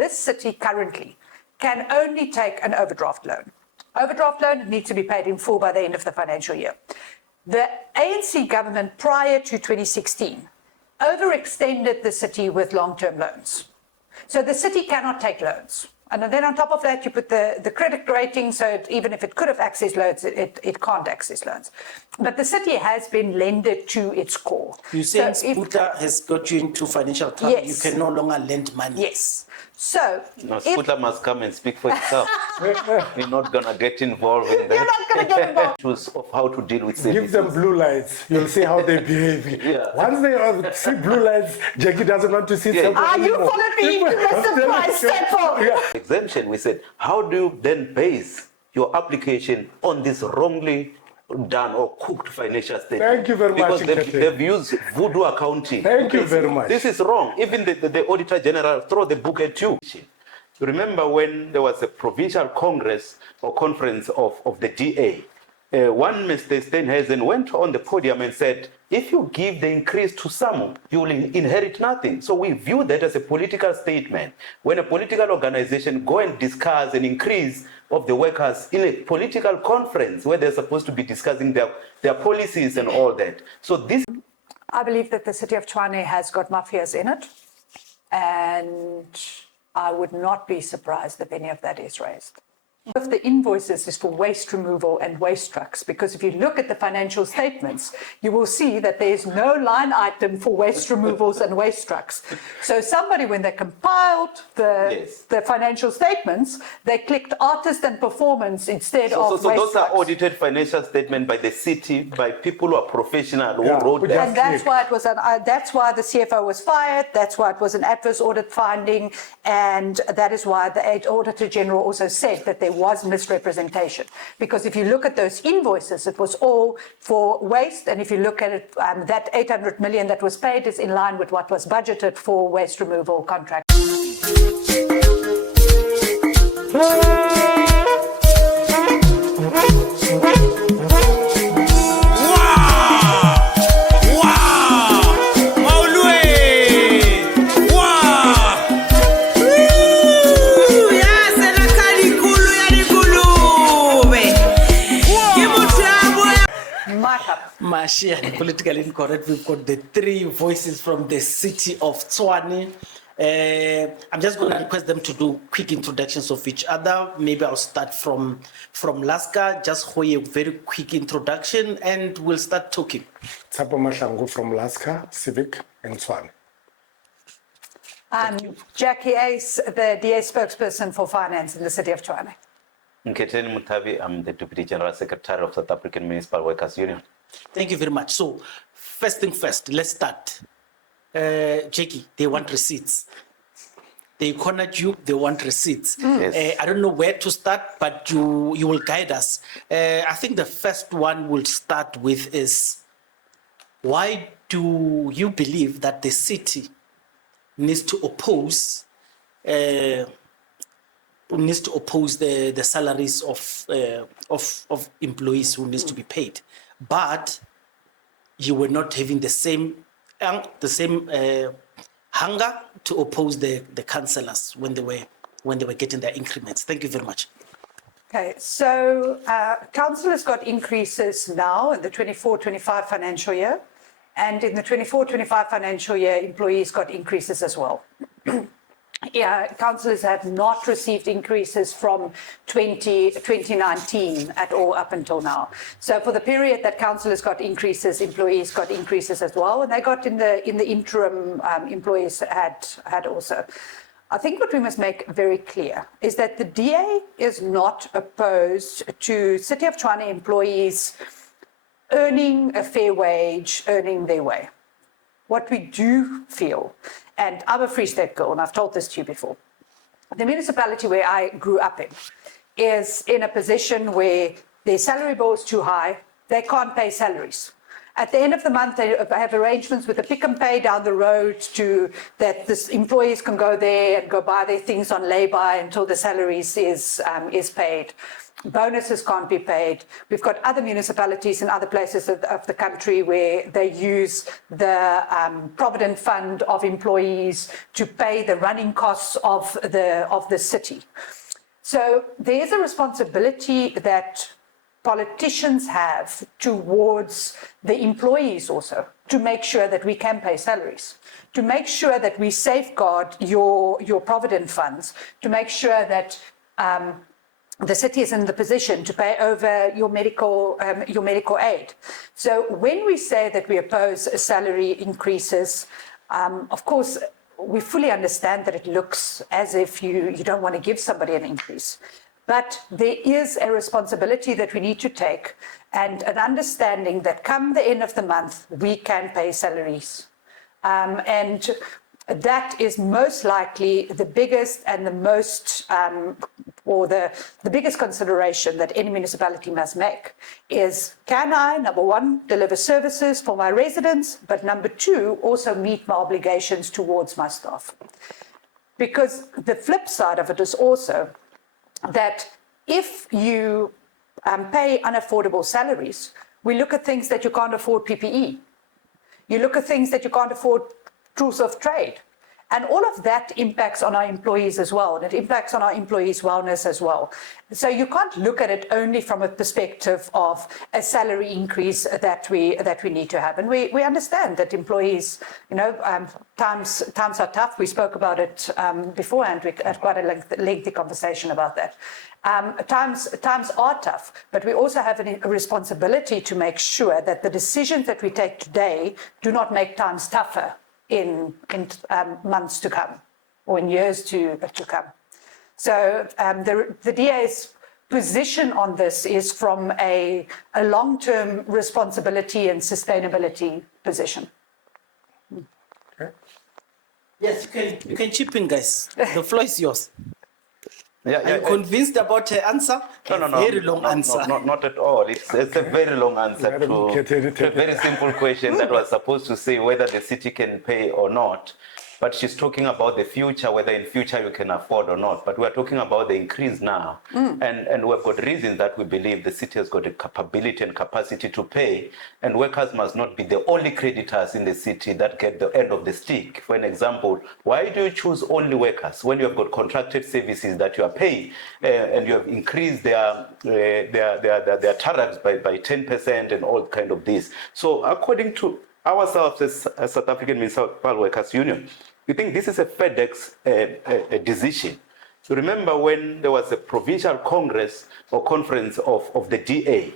this city currently can only take an overdraft loan. Overdraft loan needs to be paid in full by the end of the financial year. The ANC government prior to 2016 overextended the city with long-term loans. So the city cannot take loans. And then on top of that, you put the credit rating, so even if it could have accessed loans, it can't access loans. But the city has been lended to its core. You're saying Sputa has got you into financial trouble, yes. You can no longer lend money. Yes. So no, Sputa must come and speak for itself. We're not going to get involved in that. You're not going to get involved. Issues of how to deal with services. Give them blue lights. You'll see how they behave. Yeah. Once they see blue lights, Jackie doesn't want to see something You anymore. followed me into the surprise sample. Yeah. Exemption, we said, how do you then base your application on this wrongly done or cooked financial statement? Thank you very much. Because they've used voodoo accounting. Thank you very much. This is wrong. Even the Auditor-General throw the book at you. You remember when there was a provincial congress or conference of the GA, one Mr. Steenhuisen went on the podium and said, if you give the increase to some, you will inherit nothing. So we view that as a political statement. When a political organization go and discuss an increase of the workers in a political conference where they're supposed to be discussing their policies and all that. So this... I believe that the city of Tshwane has got mafias in it, and I would not be surprised if any of that is raised. Of the invoices is for waste removal and waste trucks, because if you look at the financial statements, you will see that there's no line item for waste removals and waste trucks. So somebody, when they compiled the financial statements, they clicked artist and performance instead of waste So those trucks. are audited financial statements by the city, by people who are professional, who wrote that. And that's why it was that's why the CFO was fired. That's why it was an adverse audit finding, and that is why the Auditor-General also said that there was misrepresentation. Because if you look at those invoices, it was all for waste, and if you look at it, that 800 million that was paid is in line with what was budgeted for waste removal contract. Mafia, politically incorrect. We've got the three voices from the city of Tshwane. I'm just going to request them to do quick introductions of each other. Maybe I'll start from Laska, just for a very quick introduction, and we'll start talking. Tsapo Mahlangu from Laska, Civic, and Tshwane. Jackie Ace, the DA spokesperson for finance in the city of Tshwane. Nketeni Mutabi, I'm the Deputy General Secretary of South African Municipal Workers Union. Thank you very much. So, first thing first, let's start. Jackie, they want receipts. They cornered you, they want receipts. Yes. I don't know where to start, but you will guide us. I think the first one we'll start with is, why do you believe that the city needs to oppose the salaries of employees who needs to be paid, but you were not having the same hunger to oppose the councillors when they were getting their increments? Thank you very much. Okay, so councillors got increases now in the 24-25 financial year, and in the 24-25 financial year, employees got increases as well. Councillors have not received increases from 2019 at all up until now. So for the period that councillors got increases, employees got increases as well, and they got in the interim, employees had also. I think what we must make very clear is that the DA is not opposed to City of Tshwane employees earning a fair wage, earning their way. What we do feel, and I'm a Free State girl, and I've told this to you before, the municipality where I grew up in is in a position where their salary bill is too high, they can't pay salaries. At the end of the month, they have arrangements with the Pick and Pay down the road that the employees can go there and go buy their things on lay-by until the salaries is paid. Bonuses can't be paid. We've got other municipalities in other places of the country where they use the provident fund of employees to pay the running costs of the city. So there's a responsibility that politicians have towards the employees also, to make sure that we can pay salaries, to make sure that we safeguard your provident funds, to make sure that the city is in the position to pay over your medical aid. So when we say that we oppose salary increases, of course, we fully understand that it looks as if you don't want to give somebody an increase. But there is a responsibility that we need to take and an understanding that come the end of the month, we can pay salaries. And that is most likely the biggest and the most, or the biggest consideration that any municipality must make is, can I, number one, deliver services for my residents, but number two, also meet my obligations towards my staff? Because the flip side of it is also that if you pay unaffordable salaries, we look at things that you can't afford PPE. You look at things that you can't afford tools of trade. And all of that impacts on our employees as well. And it impacts on our employees' wellness as well. So you can't look at it only from a perspective of a salary increase that we need to have. And we understand that employees, times are tough. We spoke about it beforehand. We had quite a lengthy conversation about that. Times are tough, but we also have a responsibility to make sure that the decisions that we take today do not make times tougher in months to come or in years to come. So the DA's position on this is from a long-term responsibility and sustainability position. Okay. Yes, you can chip in, guys. The floor is yours. Yeah, Are you convinced about her answer? No. Very long answer. Not at all. It's a very long answer to a very simple question that was supposed to say whether the city can pay or not. But she's talking about the future, whether in future you can afford or not. But we're talking about the increase now. And we've got reasons that we believe the city has got the capability and capacity to pay. And workers must not be the only creditors in the city that get the end of the stick. For an example, why do you choose only workers when you have got contracted services that you are paying and you have increased their tariffs by 10% and all kind of this? So according to ourselves as South African Municipal Workers Union, we think this is a FedEx decision. You remember when there was a provincial congress or conference of the DA,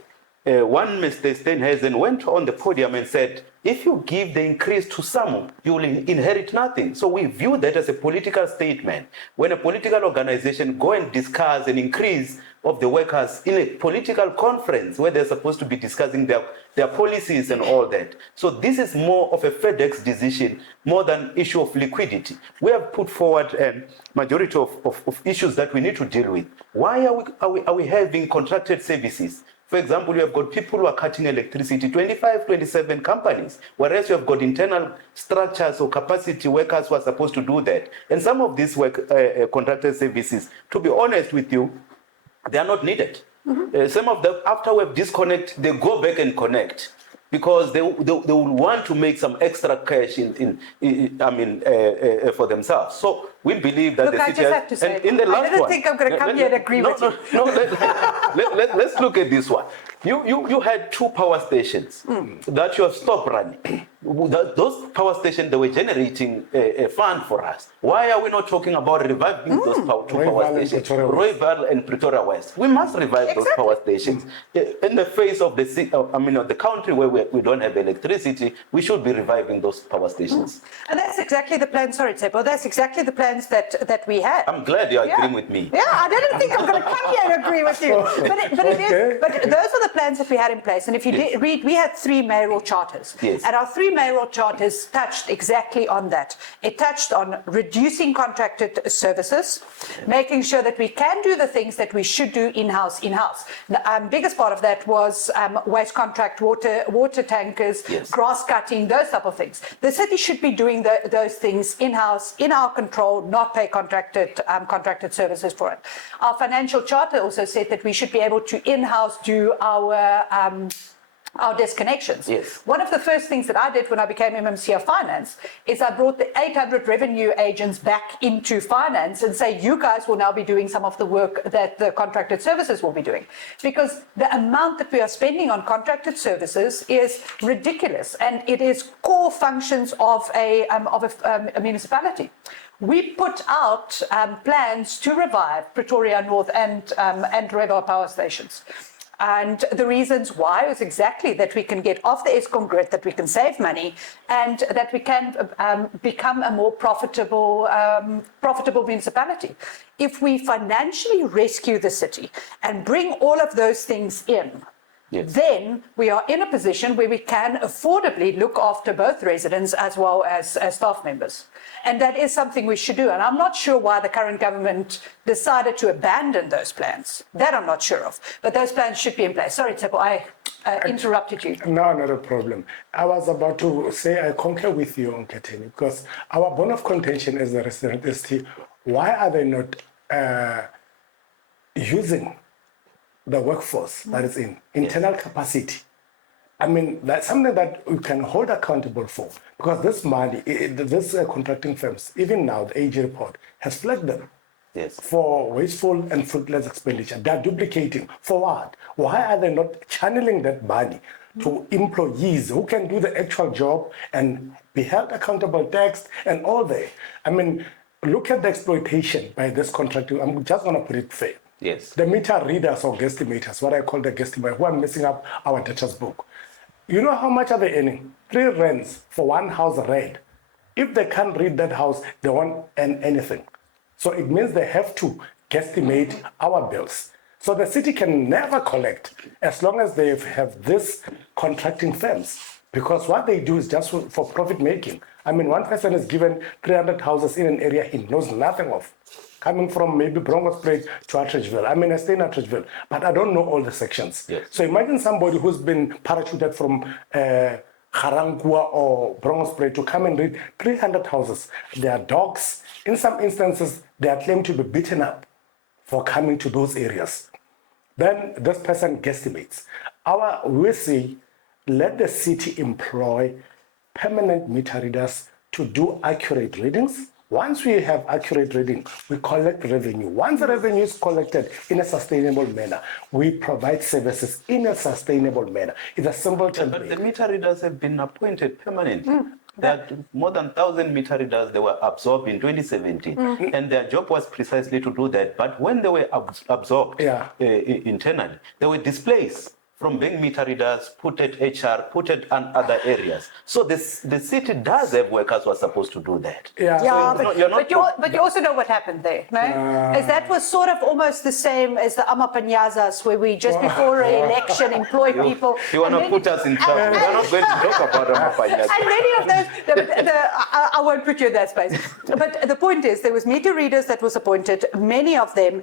one Mr. Steenhuisen went on the podium and said, if you give the increase to some, you will inherit nothing. So we view that as a political statement. When a political organization go and discuss an increase of the workers in a political conference where they're supposed to be discussing their policies and all that. So this is more of a FedEx decision more than issue of liquidity. We have put forward a majority of issues that we need to deal with. Why are we having contracted services? For example, you have got people who are cutting electricity, 25, 27 companies, whereas you have got internal structures or capacity workers who are supposed to do that. And some of these contracted services, to be honest with you, they are not needed. Some of them, after we have disconnect, they go back and connect because they will want to make some extra cash for themselves. So we believe that look, the city I just have to say, in the last I didn't think I'm going to come here and agree with you. Let's look at this one. You had two power stations that you have stopped running. Those power stations, they were generating a fund for us. Why are we not talking about reviving those two power stations? Rooiwal and Pretoria West. We must revive those power stations. In the face of the country where we don't have electricity, we should be reviving those power stations. And that's exactly the plan. Sorry, Tsepo. That's exactly the plans that we had. I'm glad you're agreeing with me. Yeah, I didn't think I'm going to come here and agree with you. But those are the plans that we had in place. And if you read, we had 3 mayoral charters. Yes. And our 3 mayoral charters touched exactly on that. It touched on reducing contracted services, making sure that we can do the things that we should do in-house. The biggest part of that was waste contract, water tankers, grass cutting, those type of things. The city should be doing those things in-house, in our control, not pay contracted services for it. Our financial charter also said that we should be able to in-house do our disconnections. Yes. One of the first things that I did when I became MMC of Finance is I brought the 800 revenue agents back into finance and say, you guys will now be doing some of the work that the contracted services will be doing. Because the amount that we are spending on contracted services is ridiculous, and it is core functions of a municipality. We put out plans to revive Pretoria North and Rewa power stations. And the reasons why is exactly that we can get off the Eskom grid, that we can save money, and that we can become a more profitable municipality. If we financially rescue the city and bring all of those things in, then we are in a position where we can affordably look after both residents as well as staff members. And that is something we should do. And I'm not sure why the current government decided to abandon those plans. That I'm not sure of. But those plans should be in place. Sorry, Tshwane, I interrupted you. No, not a problem. I was about to say I concur with you on Keteni, because our bone of contention as the resident is why are they not using the workforce that is in internal capacity? I mean, that's something that we can hold accountable for, because this money, this contracting firms, even now, the AG report has flagged them for wasteful and fruitless expenditure. They are duplicating. For what? Why are they not channeling that money to employees who can do the actual job and be held accountable, taxed, and all that? I mean, look at the exploitation by this contracting. I'm just going to put it fair. The meter readers or guesstimators, what I call the guesstimator, who are messing up our debtors book. You know how much are they earning? 3 rents for one house read. If they can't read that house, they won't earn anything. So it means they have to guesstimate our bills. So the city can never collect as long as they have this contracting firms, because what they do is just for profit making. I mean, one person is given 300 houses in an area he knows nothing of, coming from maybe Brongospruit to Atteridgeville. I mean, I stay in Atteridgeville, but I don't know all the sections. So imagine somebody who's been parachuted from Garangua or Brongospruit to come and read 300 houses. There are dogs. In some instances, they are claimed to be beaten up for coming to those areas. Then this person guesstimates. We say, let the city employ permanent meter readers to do accurate readings. Once we have accurate reading, we collect revenue. Once the revenue is collected in a sustainable manner, we provide services in a sustainable manner. It's a simple template. But the meter readers have been appointed permanently. There are more than 1,000 meter readers they were absorbed in 2017, and their job was precisely to do that. But when they were absorbed internally, they were displaced from being meter readers, put at HR, put at other areas. So the city does have workers who are supposed to do that. But you also know what happened there, no? As that was sort of almost the same as the Amapanyazas, where we just before an election employ people. You want to put us in trouble. We're not going to talk about Amapanyazas. And many of those, I won't put you in that space. But the point is, there was meter readers that was appointed. Many of them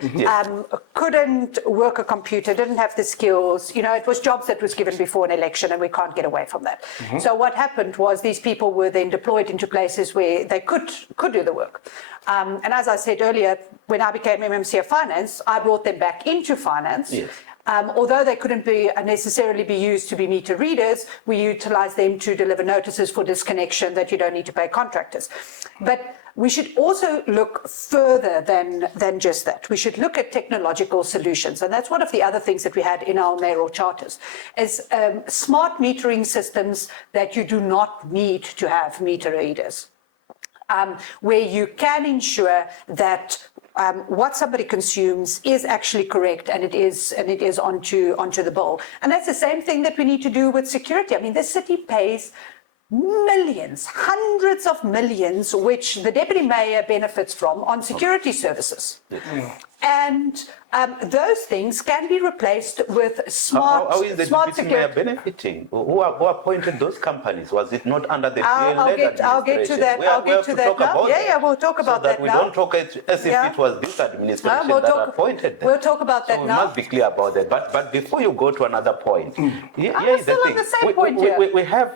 couldn't work a computer, didn't have the skills. You know, it was jobs that was given before an election, and we can't get away from that. So what happened was these people were then deployed into places where they could do the work. And as I said earlier, when I became MMC of Finance, I brought them back into finance. Although they couldn't necessarily be used to be meter readers, we utilized them to deliver notices for disconnection that you don't need to pay contractors. But we should also look further than just that. We should look at technological solutions. And that's one of the other things that we had in our mayoral charters, is smart metering systems that you do not need to have meter readers, where you can ensure that what somebody consumes is actually correct, and it is onto the bill. And that's the same thing that we need to do with security. I mean, the city pays millions, hundreds of millions, which the deputy mayor benefits from on security services. And those things can be replaced with smart, How is the smart deputy mayor security. benefiting? Who appointed those companies? Was it not under the I'll DA-led get to administration? that. I'll get to that now. Yeah, we'll talk about so that that we now. don't talk as if Yeah. it was this administration We'll that talk- appointed them. we'll talk about So that we now. must be clear about that. But before you go to another point, here I'm is the still on thing. the same point here.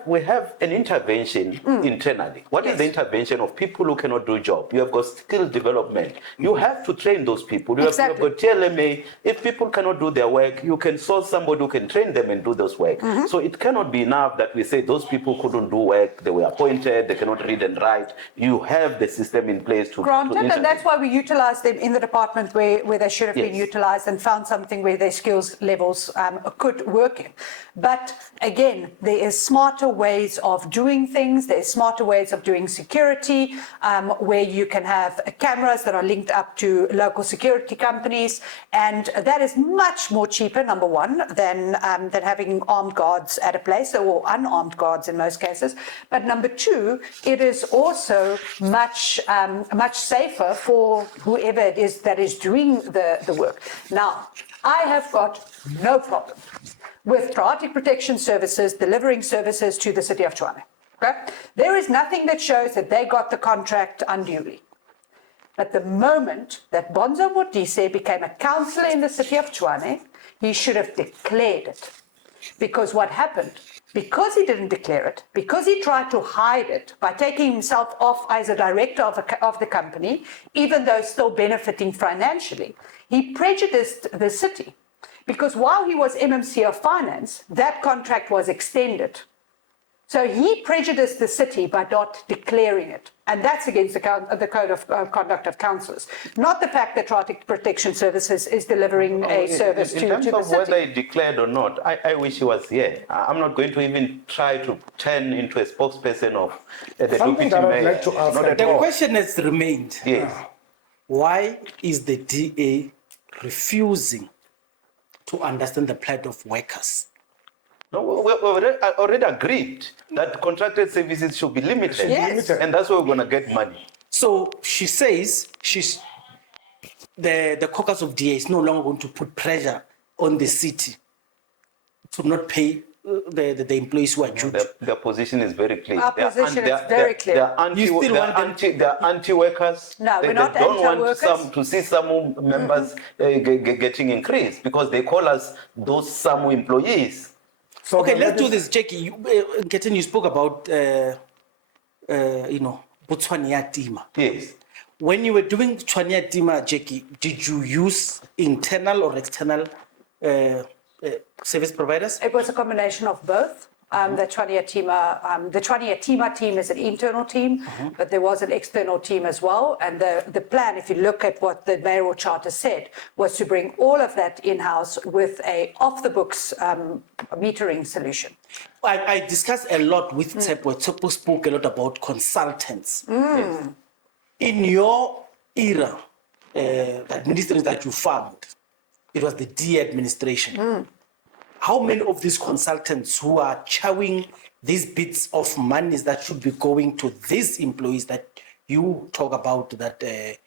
We have an intervention internally. What is Yes. the intervention of people who cannot do job? You have got skill development. You have to train those people. You Exactly. have got TLMA. If people cannot do their work, you can source somebody who can train them and do those work. So it cannot be enough that we say those people couldn't do work, they were appointed, they cannot read and write. You have the system in place to Granted, intervene. and that's why we utilized them in the department where they should have been Yes. utilized and found something where their skills levels could work in. But again, there is smarter ways of doing things. There's smarter ways of doing security, where you can have cameras that are linked up to local security companies, and that is much more cheaper, number one, than having armed guards at a place, or unarmed guards in most cases. But number two, it is also much safer for whoever it is that is doing the work. Now, I have got no problem with Priority Protection Services delivering services to the city of Tshwane. Okay? There is nothing that shows that they got the contract unduly. But the moment that Bonzo Modise became a councillor in the city of Tshwane, he should have declared it. Because what happened, because he didn't declare it, because he tried to hide it by taking himself off as a director of the company, even though still benefiting financially, he prejudiced the city. Because while he was MMC of Finance, that contract was extended. So he prejudiced the city by not declaring it. And that's against the Code of Conduct of Councillors. Not the fact that Traffic Protection Services is delivering a service in to terms the of city. whether he declared or not, I wish he was here. I'm not going to even try to turn into a spokesperson of the Something deputy that I would mayor. like to ask Not at The all. question has remained. Yes. Why is the DA refusing to understand the plight of workers? No, we already agreed that contracted services should be limited. Yes. And that's where we're going to get money. So she says the caucus of DA is no longer going to put pressure on the city to not pay the employees who are due. Their position is very clear. Our position is very clear. You still want them They're anti-workers. No, we're They not don't want anti-workers. to see some members getting increased because they call us those SAMU employees. So Okay, the let's do legis- this, Jackie. Ketan, you spoke about, Tshwane ya Tima. Yes. When you were doing Tshwane ya Tima, Jackie, did you use internal or external service providers? It was a combination of both. The Tshwane ya Tima team is an internal team, but there was an external team as well. And the plan, if you look at what the mayoral charter said, was to bring all of that in-house with a off-the-books metering solution. I discussed a lot with Tsepo. Tsepo spoke a lot about consultants. Yes. In your era, the administration that you found, it was the D administration. How many of these consultants who are chowing these bits of monies that should be going to these employees that you talk about that, the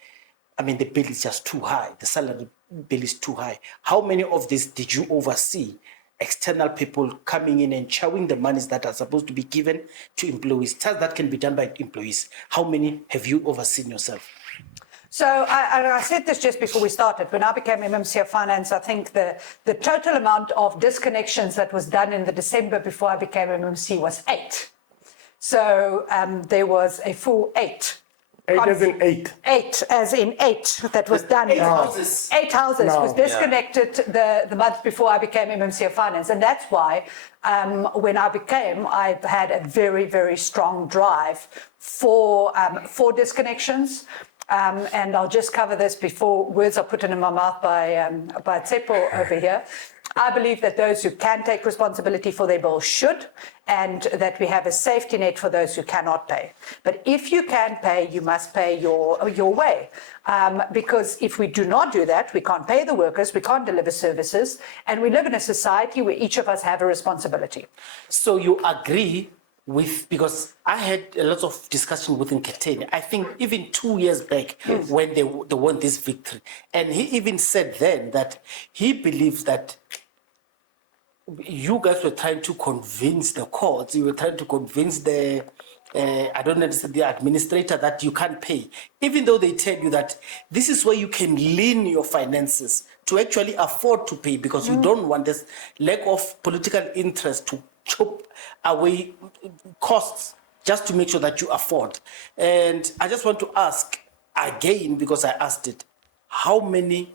bill is just too high, the salary bill is too high. How many of these did you oversee? External people coming in and chowing the monies that are supposed to be given to employees. That can be done by employees. How many have you overseen yourself? So I said this just before we started. When I became MMC of Finance, I think the total amount of disconnections that was done in the December before I became MMC was 8. So there was a full 8. 8 as in 8. 8 as in 8 that was done. 8 houses. 8 houses No. was disconnected the month before I became MMC of Finance. And that's why when I became, I had a very, very strong drive for disconnections. And I'll just cover this before words are put in my mouth by Tsepo over here. I believe that those who can take responsibility for their bills should, and that we have a safety net for those who cannot pay. But if you can pay, you must pay your way. Because if we do not do that, we can't pay the workers, we can't deliver services, and we live in a society where each of us have a responsibility. So you agree because I had a lot of discussion with Nketeni, I think even 2 years back when they won this victory. And he even said then that he believes that you guys were trying to convince the courts, you were trying to convince the, I don't understand, the administrator that you can't pay, even though they tell you that this is where you can lean your finances to actually afford to pay, because you don't want this lack of political interest to chop away costs just to make sure that you afford. And I just want to ask again, because I asked it, how many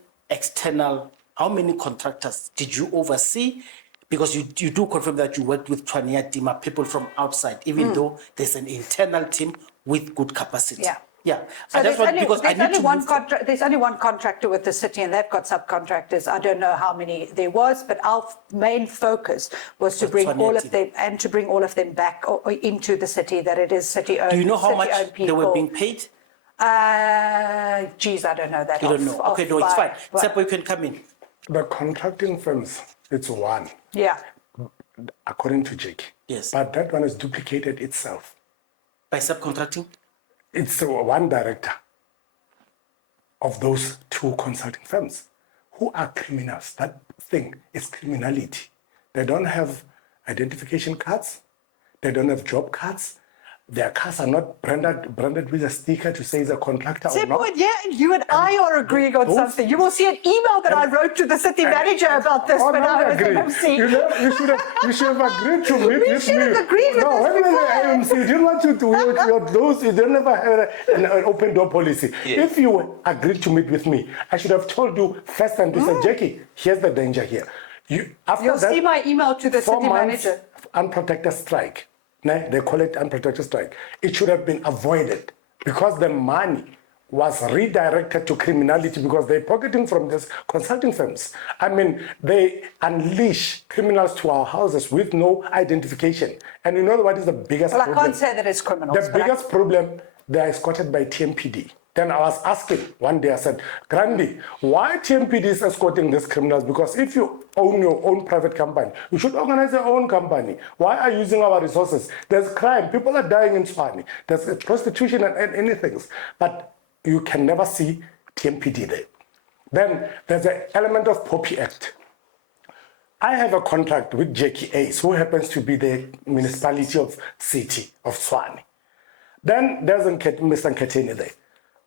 contractors did you oversee? Because you do confirm that you worked with Tshwane, people from outside, even though there's an internal team with good capacity. Yeah. So I just want, because I need to move there's only one contractor with the city, and they've got subcontractors. I don't know how many there was, but our main focus was to bring all of them back into the city, that it is city-owned. Do you know how much they were being paid? Geez, I don't know that. You don't know. Okay, no, it's fine. Seppo, you can come in. The contracting firms, it's one. Yeah. According to Jake. Yes. But that one is duplicated itself. By subcontracting? It's one director of those two consulting firms who are criminals. That thing is criminality. They don't have identification cards. They don't have job cards. Their cars are not branded with a sticker to say it's a contractor or not. Yeah, and you and I are agreeing on something. You will see an email that I wrote to the city manager about this when I was MC. You should have agreed to meet with me. We should have agreed with No, when you were MC, you didn't want to do those. You don't ever have an open door policy. Yes. If you agreed to meet with me, I should have told you first and to say, Jackie, here's the danger here. You'll see my email to the city manager. Unprotected strike. They call it unprotected strike. It should have been avoided because the money was redirected to criminality because they're pocketing from these consulting firms. I mean, they unleash criminals to our houses with no identification. And you know what is the biggest problem? Well, I can't say that it's criminals. The biggest problem, they are escorted by TMPD. Then I was asking one day, I said, Grandi, why TMPD is escorting these criminals? Because if you own your own private company, you should organize your own company. Why are you using our resources? There's crime. People are dying in Tshwane. There's prostitution and anything. But you can never see TMPD there. Then there's an element of Poppy Act. I have a contract with Jackie Ace, who happens to be the municipality of city of Tshwane. Then there's Mr. Nketeni there,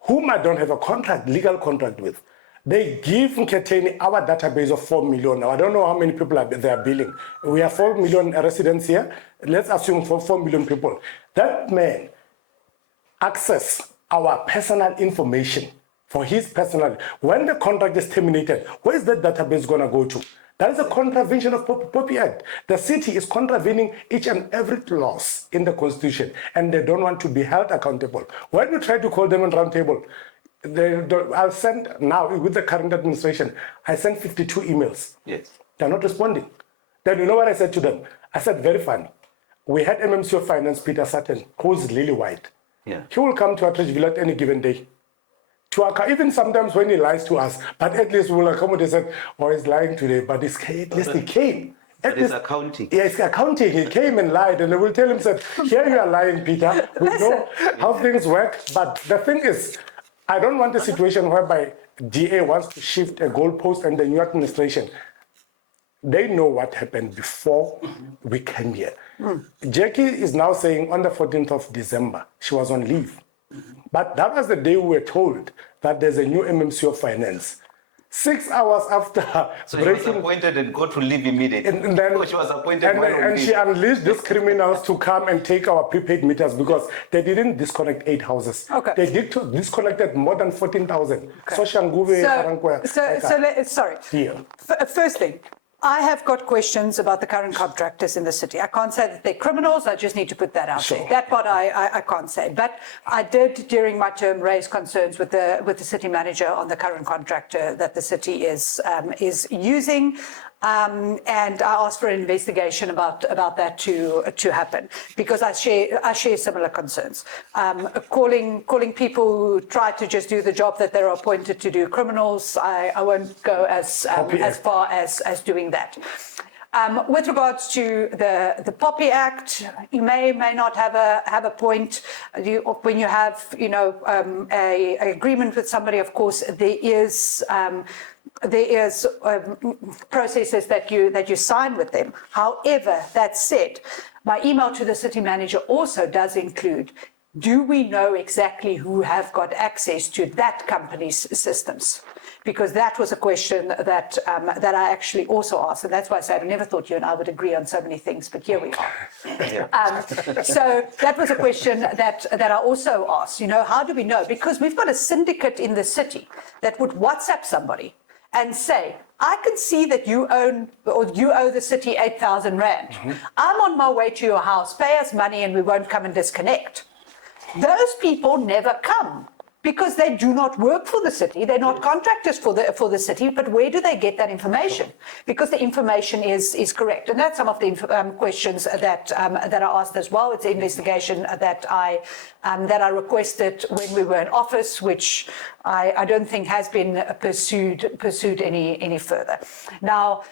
whom I don't have a legal contract with. They give Nketeni our database of 4 million. Now, I don't know how many people they are billing. We have 4 million residents here. Let's assume for 4 million people. That man access our personal information for his personal. When the contract is terminated, where is that database going to go to? That is a contravention of Poppy Act. The city is contravening each and every clause in the Constitution, and they don't want to be held accountable. When you try to call them on round table, I'll send now, with the current administration, I sent 52 emails. Yes. They're not responding. Then you know what I said to them? I said, very funny. We had MMC of Finance, Peter Sutton, who's lily white. Yeah. He will come to Atteridgeville at any given day. Even sometimes when he lies to us, but at least we will accommodate. Said, oh, he's lying today, but at least he came. It is accounting. Yeah, it's accounting. He came and lied, and they will tell him, said, here you are lying, Peter. We know how things work, but the thing is, I don't want a situation whereby DA wants to shift a goalpost and the new administration. They know what happened before we came here. Jackie is now saying on the 14th of December, she was on leave. But that was the day we were told that there's a new MMC of Finance. 6 hours after so breaking, she was appointed and got to leave immediately. And then she was appointed and she unleashed these criminals to come and take our prepaid meters because they didn't disconnect 8 houses. Okay. They disconnected more than 14,000. Okay. Sorry. Here. First thing, I have got questions about the current contractors in the city. I can't say that they're criminals. I just need to put that out there. That part I can't say. But I did, during my term, raise concerns with the city manager on the current contractor that the city is using. And I asked for an investigation about that to happen because I share similar concerns. Calling people who try to just do the job that they're appointed to do criminals, I won't go as far as doing that. With regards to the Poppy Act, you may not have a point. When you have, a agreement with somebody, of course, there is processes that you sign with them. However, that said, my email to the city manager also does include, do we know exactly who have got access to that company's systems? Because that was a question that I actually also asked, and that's why I said I never thought you and I would agree on so many things, but here we are. So that was a question that I also asked. How do we know? Because we've got a syndicate in the city that would WhatsApp somebody and say, I can see that you owe the city 8,000 rand. I'm on my way to your house. Pay us money, and we won't come and disconnect. Those people never come, because they do not work for the city. They're not contractors for the city, but where do they get that information? Because the information is correct. And that's some of the questions that I asked as well. It's the investigation that I requested when we were in office, which I don't think has been pursued any further. Now,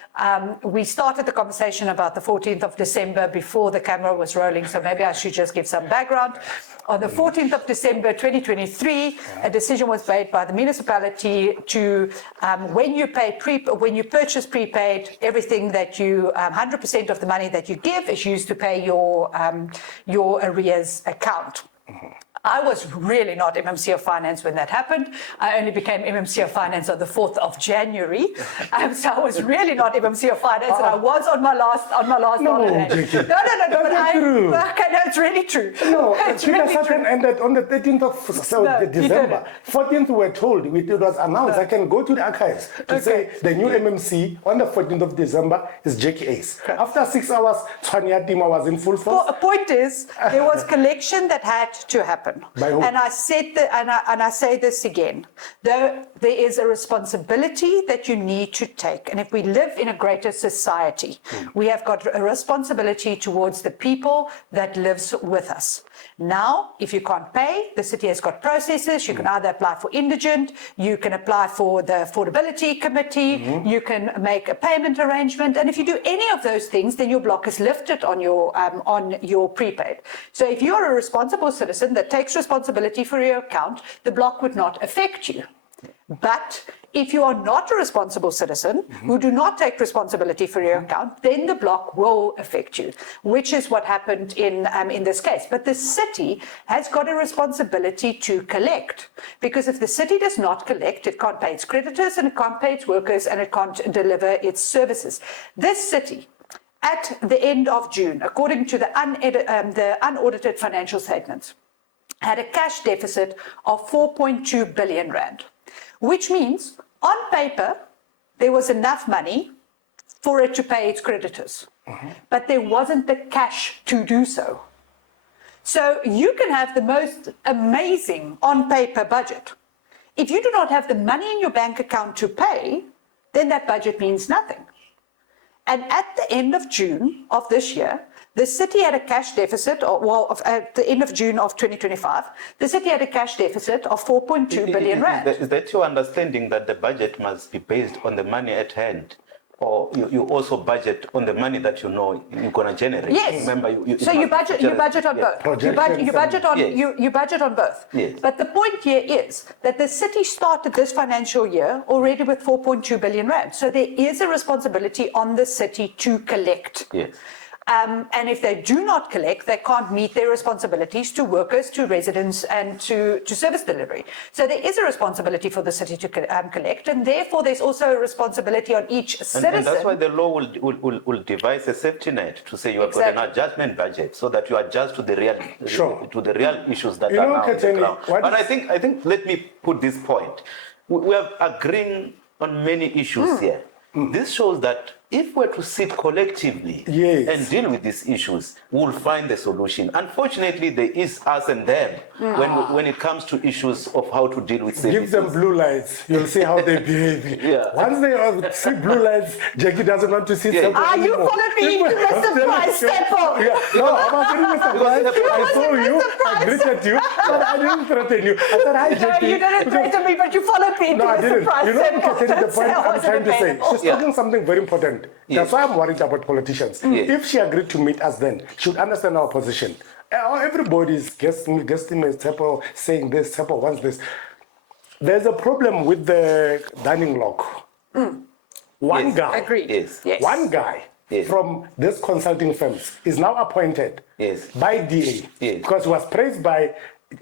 we started the conversation about the 14th of December before the camera was rolling, so maybe I should just give some background. On the 14th of December 2023, a decision was made by the municipality to, when you purchase prepaid, everything that 100% of the money that you give is used to pay your arrears account. I was really not MMC of Finance when that happened. I only became MMC of Finance on the 4th of January. So I was really not MMC of Finance, and I was on my last holiday. No, okay, no, it's really true. No, it's Peter really true. ended on the 13th of December. 14th we were told, it was announced. I can go to the archives to say the new MMC on the 14th of December is Jackie Ace. After 6 hours, Tshwane team was in full force. Well, a point is, there was collection that had to happen. By who? And I said that, and I say this again, there is a responsibility that you need to take. And if we live in a greater society, we have got a responsibility towards the people that lives with us. Now, if you can't pay, the city has got processes. You can either apply for indigent, you can apply for the affordability committee, you can make a payment arrangement. And if you do any of those things, then your block is lifted on your prepaid. So if you're a responsible citizen that takes responsibility for your account, the block would not affect you. But if you are not a responsible citizen who do not take responsibility for your account, then the block will affect you, which is what happened in this case. But the city has got a responsibility to collect, because if the city does not collect, it can't pay its creditors and it can't pay its workers and it can't deliver its services. This city, at the end of June, according to the unaudited financial statements, had a cash deficit of 4.2 billion rand, which means on paper there was enough money for it to pay its creditors, but there wasn't the cash to do so. So you can have the most amazing on paper budget. If you do not have the money in your bank account to pay, then that budget means nothing. And at the end of June of this year, the city had a cash deficit, at the end of June of 2025, the city had a cash deficit of 4.2 billion rand. Is that your understanding that the budget must be based on the money at hand? Or you also budget on the money that you know you're going to generate? Yes. Remember, you budget on both. You budget on both. Yes. But the point here is that the city started this financial year already with 4.2 billion rand. So there is a responsibility on the city to collect. Yes. And if they do not collect, they can't meet their responsibilities to workers, to residents, and to service delivery. So there is a responsibility for the city to collect, and therefore there's also a responsibility on each citizen. And that's why the law will devise a safety net to say you have got an adjustment budget, so that you adjust to the real issues that are now on the ground. But I think let me put this point. We are agreeing on many issues here. This shows that if we're to sit collectively and deal with these issues, we'll find the solution. Unfortunately, there is us and them when it comes to issues of how to deal with services. Give them blue lights, you'll see how they behave. Once they see blue lights, Jackie doesn't want to see them. You followed me into the surprise temple. No, I was in the surprise. I saw you, I greeted you, but I didn't threaten you. I said, hi, Jackie. No, you didn't threaten me, but you followed me into the surprise temple. The point I'm trying to say, she's talking something very important. different. Yes. That's why I'm worried about politicians. If she agreed to meet us then, she would understand our position. Everybody's guesstimates, saying this, wants this. There's a problem with the dining lock. One Yes. guy, Agreed. Yes. Yes. one guy Yes. from this consulting firms is now appointed Yes. by DA Yes. because he was praised by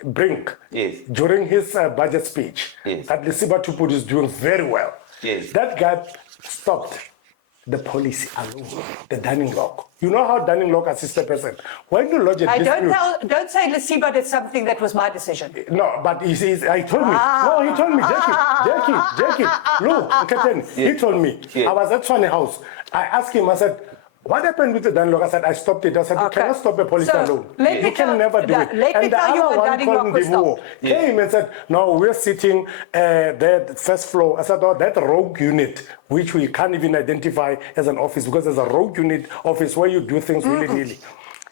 Brink Yes. during his budget speech Yes. that Lesiba Tuput is doing very well. Yes. That guy stopped the policy alone, the dining lock. You know how dining lock assist a person? When you lodge a dispute... Don't say Lesiba did something that was my decision. No, but he told me. No, he told me, Jackie, look, Captain, he told me. Yeah. I was at Tshwane house. I asked him, I said, what happened with the dining lock? I said, I stopped it. I said, you Okay. cannot stop a police So, alone. let me You can tell- never do it. let me And the tell you other what one dining lock called was Ndivuo stopped. came and said, no, we're sitting there, first floor. I said, oh, that rogue unit, which we can't even identify as an office because there's a rogue unit office where you do things willy-nilly.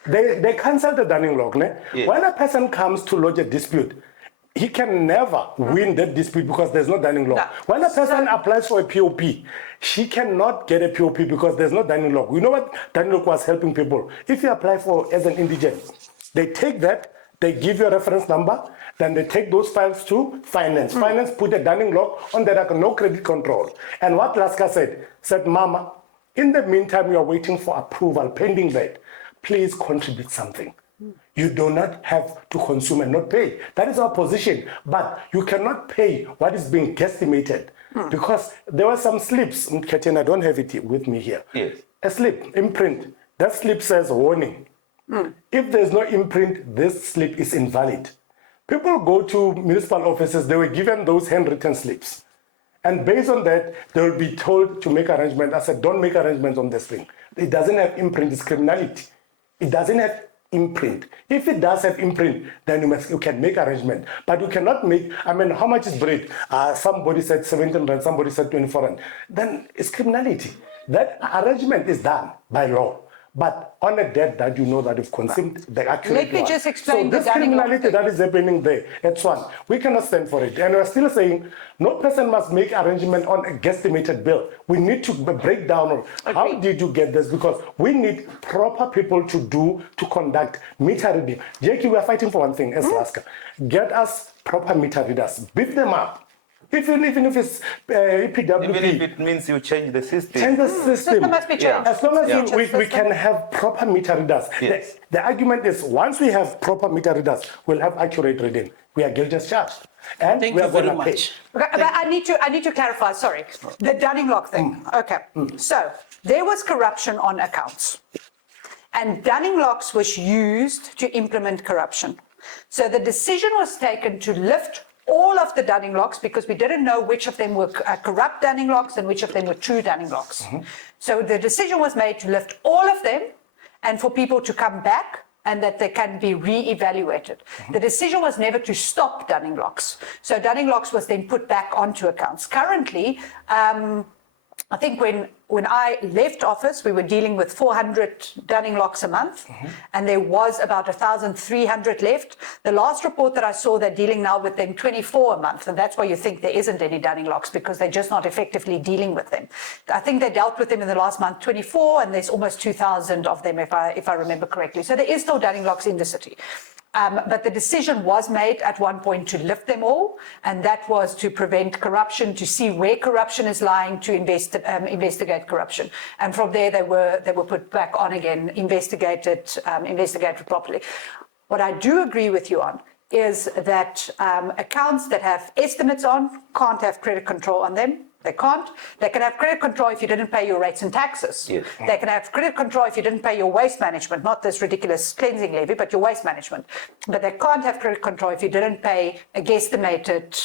They cancel the dining lock. Ne? Yeah. When a person comes to lodge a dispute, he can never win that dispute because there's no dining law. No. When a person applies for a POP, she cannot get a POP because there's no dining law. You know what dining law was helping people? If you apply for as an indigent, they take that, they give you a reference number, then they take those files to finance. Finance put a dining lock on that, no credit control. And what Laska said, Mama, in the meantime, you are waiting for approval, pending that. Please contribute something. You do not have to consume and not pay. That is our position. But you cannot pay what is being guesstimated because there were some slips. Katen, I don't have it with me here. Yes. A slip, imprint. That slip says warning. If there's no imprint, this slip is invalid. People go to municipal offices, they were given those handwritten slips. And based on that, they will be told to make arrangements. I said, don't make arrangements on this thing. It doesn't have imprint, it's criminality. It doesn't have imprint. If it does have imprint, then you can make arrangement. But you cannot make, how much is bread? Somebody said 17 rand, somebody said 24 rand. Then it's criminality. That arrangement is done by law. But on a debt that you know that you've consumed the accurate Let me one. just explain So the this dining lock criminality thing. that is happening there at Tshwane, we cannot stand for it. And we're still saying no person must make arrangement on a guesstimated bill. We need to break down on how Agreed. did you get this, because we need proper people to conduct meter reading. Jackie, we are fighting for one thing as Laska. Get us proper meter readers. Beef them up. Even if it's EPWP. Even if it means you change the system. Change the system. System must be changed. Yeah. As long as Yeah. we can have proper meter readers. Yes. The argument is once we have proper meter readers, we'll have accurate reading. We are guilty as charged. And Thank we you are going very to pay. much. Okay, but I need to clarify, sorry. The Dunning lock thing. Okay. So there was corruption on accounts. And Dunning locks was used to implement corruption. So the decision was taken to lift all of the Dunning locks because we didn't know which of them were corrupt Dunning locks and which of them were true Dunning locks. So the decision was made to lift all of them and for people to come back and that they can be re-evaluated. The decision was never to stop Dunning locks. So Dunning locks was then put back onto accounts. Currently, I think when I left office, we were dealing with 400 Dunning locks a month, and there was about 1,300 left. The last report that I saw, they're dealing now with them 24 a month, and that's why you think there isn't any Dunning locks, because they're just not effectively dealing with them. I think they dealt with them in the last month 24, and there's almost 2,000 of them, if I remember correctly. So there is still Dunning locks in the city. But the decision was made at one point to lift them all, and that was to prevent corruption, to see where corruption is lying, to investigate corruption. And from there, they were put back on again, investigated properly. What I do agree with you on is that accounts that have estimates on can't have credit control on them. They can't. They can have credit control if you didn't pay your rates and taxes. Yes. They can have credit control if you didn't pay your waste management, not this ridiculous cleansing levy, but your waste management. But they can't have credit control if you didn't pay a guesstimated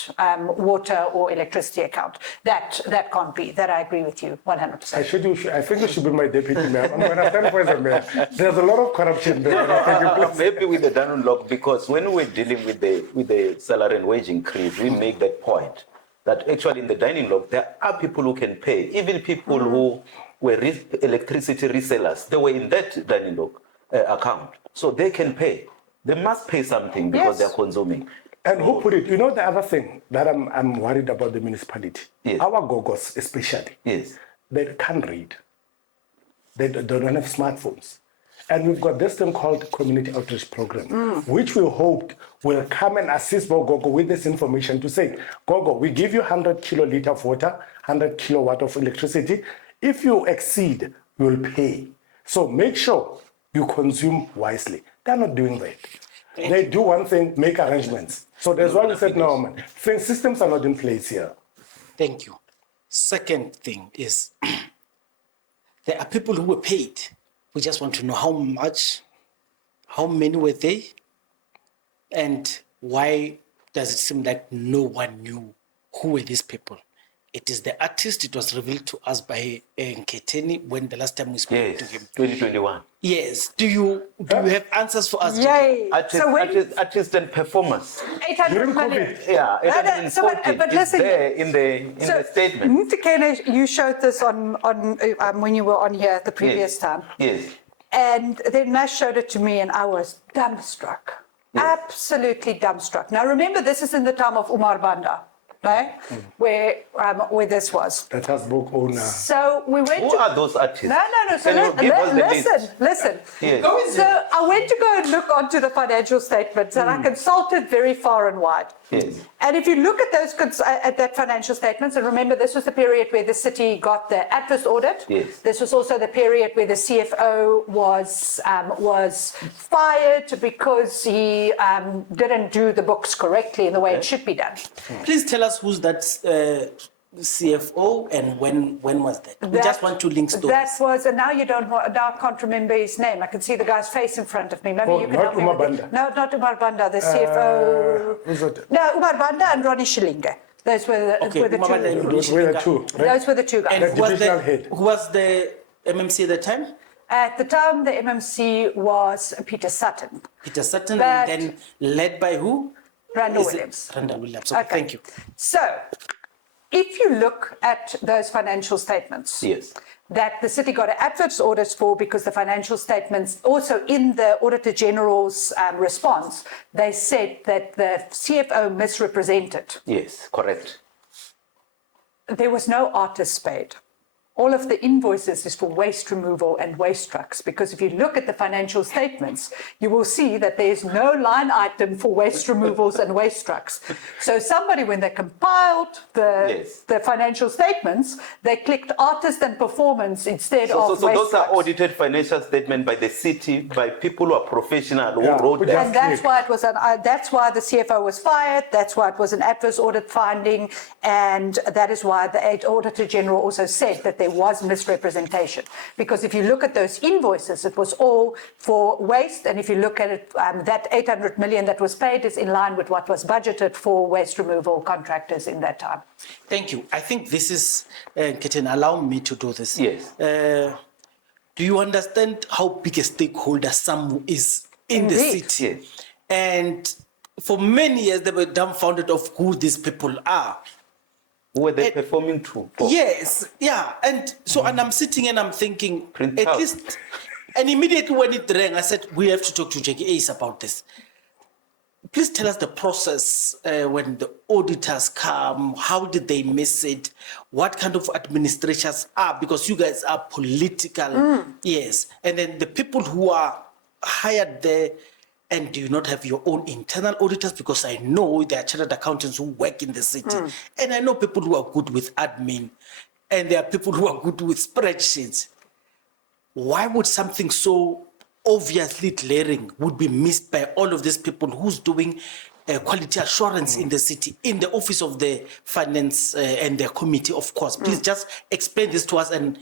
water or electricity account. That can't be. That I agree with you 100%. I think you should be my deputy mayor. I'm going to stand for as a mayor. There's a lot of corruption there. Maybe with the Dunning lock, because when we're dealing with the salary and wage increase, we make that point that actually in the dining lock, there are people who can pay, even people who were electricity resellers. They were in that dining lock account, so they can pay. They must pay something because Yes. they're consuming. And who put it? You know the other thing that I'm worried about the municipality? Yes. Our gogos especially. Yes. They can't read. They don't have smartphones. And we've got this thing called Community Outreach Program, which we hoped will come and assist Gogo with this information to say, Gogo, we give you 100 kiloliter of water, 100 kilowatt of electricity. If you exceed, you will pay. So make sure you consume wisely. They're not doing that. They do one thing, make arrangements. So that's why we said, no, man, systems are not in place here. Thank you. Second thing is, there are people who were paid. We just want to know how much, how many were they, and why does it seem like no one knew who were these people? It is the artist. It was revealed to us by Nketeni when the last time we spoke to him. 2021. Yes. Do you have answers for us? Yay. Artists and performers. 800 million. Yeah, But listen, there in the statement. Mtikene, you showed this on when you were on here the previous time. Yes. And then Mash showed it to me and I was dumbstruck. Yes. Absolutely dumbstruck. Now remember, this is in the time of Umar Banda, right? Where this was. That has book owner. So we went Who to... are those artists? No. So Can you give us the list? listen. Yes. So I went to go and look onto the financial statements and I consulted very far and wide. Yes. And if you look at those at that financial statements, and remember this was the period where the city got the adverse audit. Yes. This was also the period where the CFO was fired because he didn't do the books correctly in the way it should be done. Please tell us who's that CFO and when was that? We just want to link stories. That was, and now now I can't remember his name. I can see the guy's face in front of me. Maybe you can help me Umar with it. Banda. No, not Umar Banda, the CFO. Who's it? No, Umar Banda and Ronnie Schillinge. Those were the, Okay, were the Umar Banda and two. Ronnie Those were the two, right? Those were the two guys. And The divisional head. who was the MMC at the time? At the time, the MMC was Peter Sutton. Peter Sutton, But- and then led by who? Randall Is it Williams. Randall Williams. Okay, thank you. So, if you look at those financial statements, Yes. that the city got an adverse audit for because the financial statements, also in the Auditor-General's response, they said that the CFO misrepresented. Yes, correct. There was no artist paid. All of the invoices is for waste removal and waste trucks, because if you look at the financial statements, you will see that there's no line item for waste removals and waste trucks. So somebody, when they compiled the financial statements, they clicked artist and performance instead of waste So those trucks. are audited financial statements by the city, by people who are professional, who Yeah, wrote who them. just- And that's why it was that's why the CFO was fired. That's why it was an adverse audit finding, and that is why the Auditor-General also said that there was misrepresentation. Because if you look at those invoices, it was all for waste, and if you look at it, that 800 million that was paid is in line with what was budgeted for waste removal contractors in that time. Thank you. I think this is, Keten, allow me to do this. Yes. Do you understand how big a stakeholder SAMU is in the Indeed. city? Yes. And for many years, they were dumbfounded of who these people are. Who were they performing to? For? Yes, yeah. And so, and I'm sitting and I'm thinking, Print at out. least, and immediately when it rang, I said, we have to talk to Jackie Ace about this. Please tell us the process when the auditors come. How did they miss it? What kind of administrators are? Because you guys are political. Yes. And then the people who are hired there, and do you not have your own internal auditors? Because I know there are chartered accountants who work in the city. And I know people who are good with admin. And there are people who are good with spreadsheets. Why would something so obviously glaring would be missed by all of these people who's doing quality assurance in the city, in the office of the finance and the committee, of course? Please just explain this to us and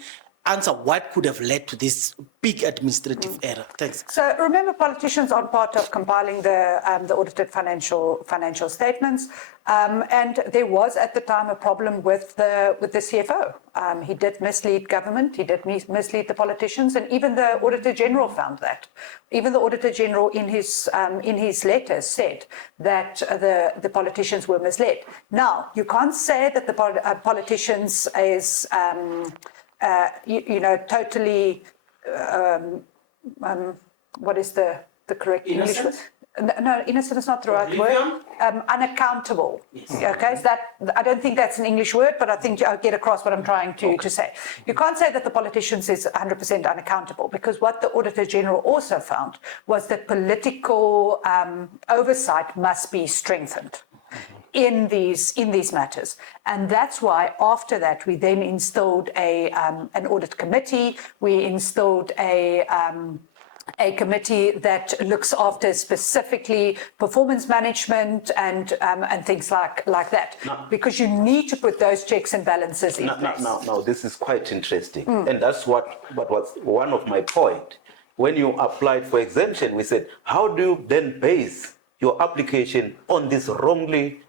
answer what could have led to this big administrative error. Thanks. So remember, politicians aren't part of compiling the audited financial statements, and there was at the time a problem with the CFO. He did mislead government. He did mislead the politicians, and even the Auditor-General found that. Even the Auditor-General in his letters said that the politicians were misled. Now you can't say that the politicians is totally, what is the correct English word? No, innocent is not the right word. Unaccountable. Yes. Okay, so that, I don't think that's an English word, but I think I'll get across what I'm trying to say. You can't say that the politicians is 100% unaccountable, because what the Auditor-General also found was that political oversight must be strengthened in these matters. And that's why after that we then installed an audit committee. We installed a committee that looks after specifically performance management and things like that. Because you need to put those checks and balances in place. Now, this is quite interesting. And that's what was one of my point. When you applied for exemption, we said, how do you then base your application on this wrongly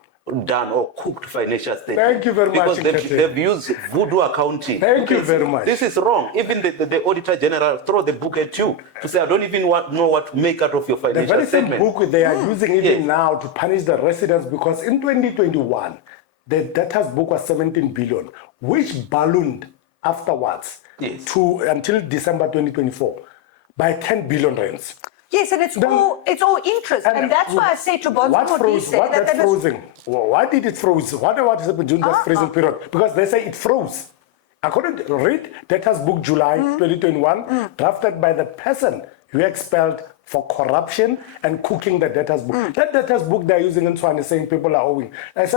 done or cooked financial statement? Thank you very much. Because they've used voodoo accounting. Thank you very much. This is wrong. Even the Auditor-General throw the book at you to say, I don't even know what to make out of your The financial very same statement. book they are using even Yes. now to punish the residents, because in 2021, the debtors book was 17 billion, which ballooned afterwards Yes. to until December 2024 by 10 billion rands. Yes, and it's all interest, and that's why I say to what Bonds froze? What that that's there was. frozen? Why did it froze? What happened during that freezing period? Because they say it froze. According to read debtors book July 2021, drafted by the person who expelled for corruption and cooking the debtors book. That debtors book they're using in Tshwane, saying people are owing. As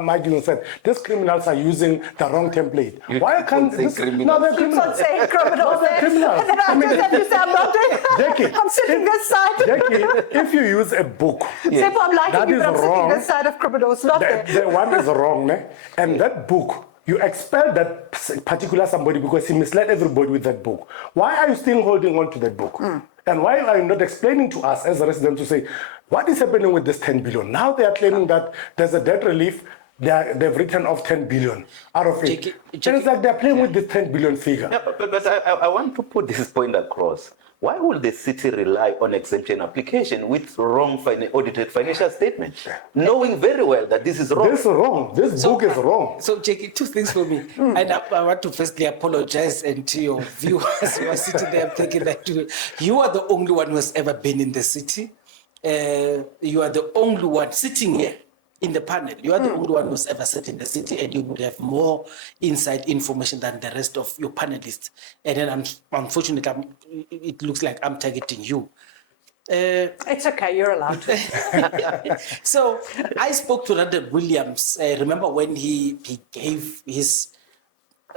Michael said, these criminals are using the wrong template. Why can't say this? criminals. No, they're Keeps criminals. on saying criminals. No, they're criminals. And then I just have to say, I'm not doing Jackie, I'm sitting this side. Jackie, if you use a book, Sepo, I'm that liking you, is but I'm sitting wrong. this side of criminals, not there. The one is wrong, ne? And that book, you expel that particular somebody because he misled everybody with that book. Why are you still holding on to that book? And why are you not explaining to us as a resident to say, what is happening with this 10 billion? Now they are claiming that there's a debt relief, they've written off 10 billion out of it. Jackie, And it's like they're playing with this 10 billion figure. Yeah, but I want to put this point across. Why would the city rely on exemption application with wrong audited financial statements, knowing very well that this is wrong? This is wrong. This book is wrong. So, Jackie, two things for me. And I want to firstly apologize and to your viewers who are sitting there thinking that you are the only one who has ever been in the city. You are the only one sitting here in the panel. You are the only one who's ever sat in the city, and you would have more inside information than the rest of your panelists. And then, unfortunately, it looks like I'm targeting you. It's okay, you're allowed. So I spoke to Randall Williams. Remember when he gave his,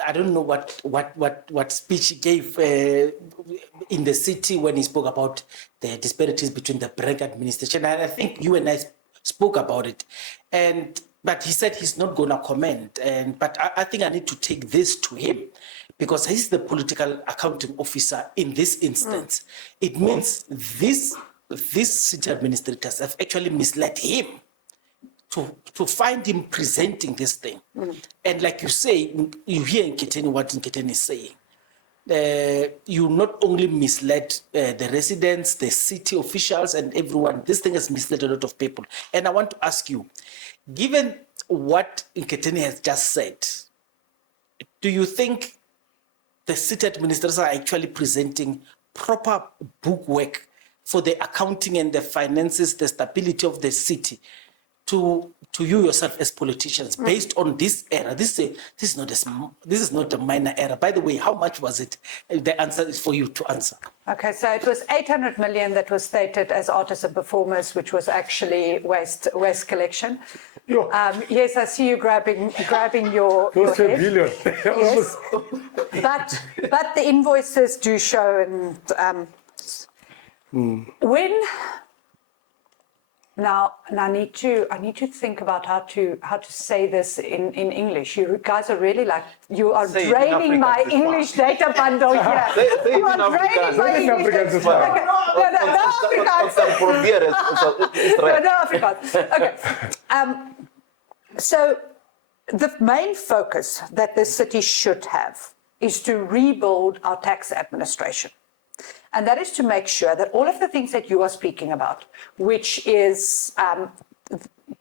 I don't know what speech he gave in the city when he spoke about the disparities between the Bragg administration. And I think you and I spoke about it. But he said he's not going to comment. But I think I need to take this to him, because he's the political accounting officer in this instance. It means these city administrators have actually misled him to find him presenting this thing. And like you say, you hear Nketeni what Nketeni is saying. You not only misled the residents, the city officials and everyone, this thing has misled a lot of people. And I want to ask you, given what Nketeni has just said, do you think the city administrators are actually presenting proper bookwork for the accounting and the finances, the stability of the city to you yourself as politicians based on this error? This is not a minor error. By the way, how much was it? The answer is for you to answer. Okay, so it was 800 million that was stated as artists and performers, which was actually waste collection. Yes, I see you grabbing your Those 10 head. billion. Yes, but the invoices do show, and when now I need to think about how to say this in English. You guys are really you are Say it in draining my Afrikaans, it's English data bundle here. Say it You in are draining my Afrikaans. English Afrikaans data is fine. Okay, no Afrikaans. Okay. So the main focus that the city should have is to rebuild our tax administration. And that is to make sure that all of the things that you are speaking about, which is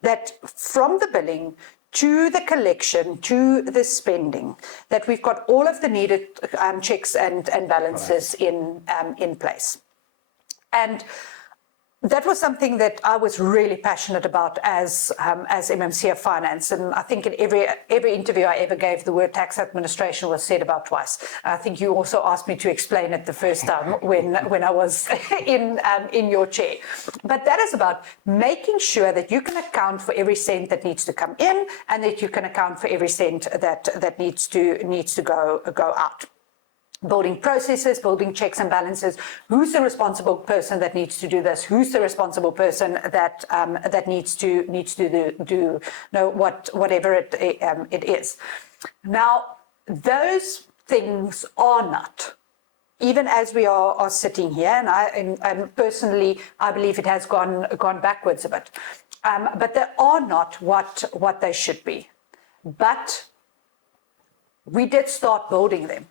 that from the billing to the collection to the spending, that we've got all of the needed checks and balances in place. And that was something that I was really passionate about as MMC of Finance, and I think in every interview I ever gave, the word tax administration was said about twice. I think you also asked me to explain it the first time when I was in your chair. But that is about making sure that you can account for every cent that needs to come in, and that you can account for every cent that needs to go out. Building processes, building checks and balances. Who's the responsible person that needs to do this? Who's the responsible person that needs to do whatever it is? Now, those things are not, even as we are sitting here, and personally, I believe it has gone backwards a bit. But they are not what they should be. But we did start building them.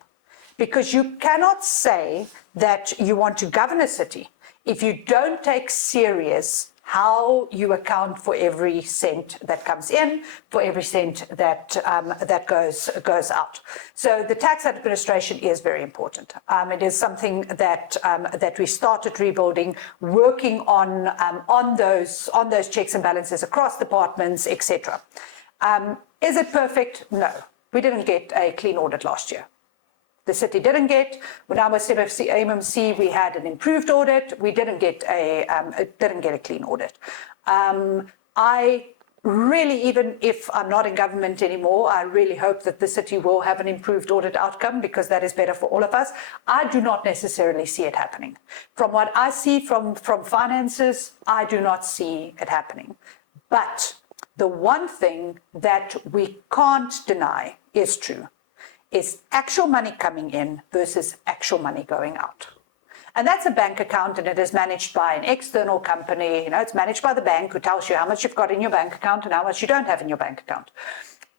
Because you cannot say that you want to govern a city if you don't take serious how you account for every cent that comes in, for every cent that goes out. So the tax administration is very important. It is something that we started rebuilding, working on those checks and balances across departments, etc. Is it perfect? No. We didn't get a clean audit last year. The city didn't get. When I was MMC, we had an improved audit. We didn't get a clean audit. I really, even if I'm not in government anymore, I really hope that the city will have an improved audit outcome, because that is better for all of us. I do not necessarily see it happening. From what I see from finances, I do not see it happening. But the one thing that we can't deny is true. Is actual money coming in versus actual money going out. And that's a bank account, and it is managed by an external company. It's managed by the bank, who tells you how much you've got in your bank account and how much you don't have in your bank account.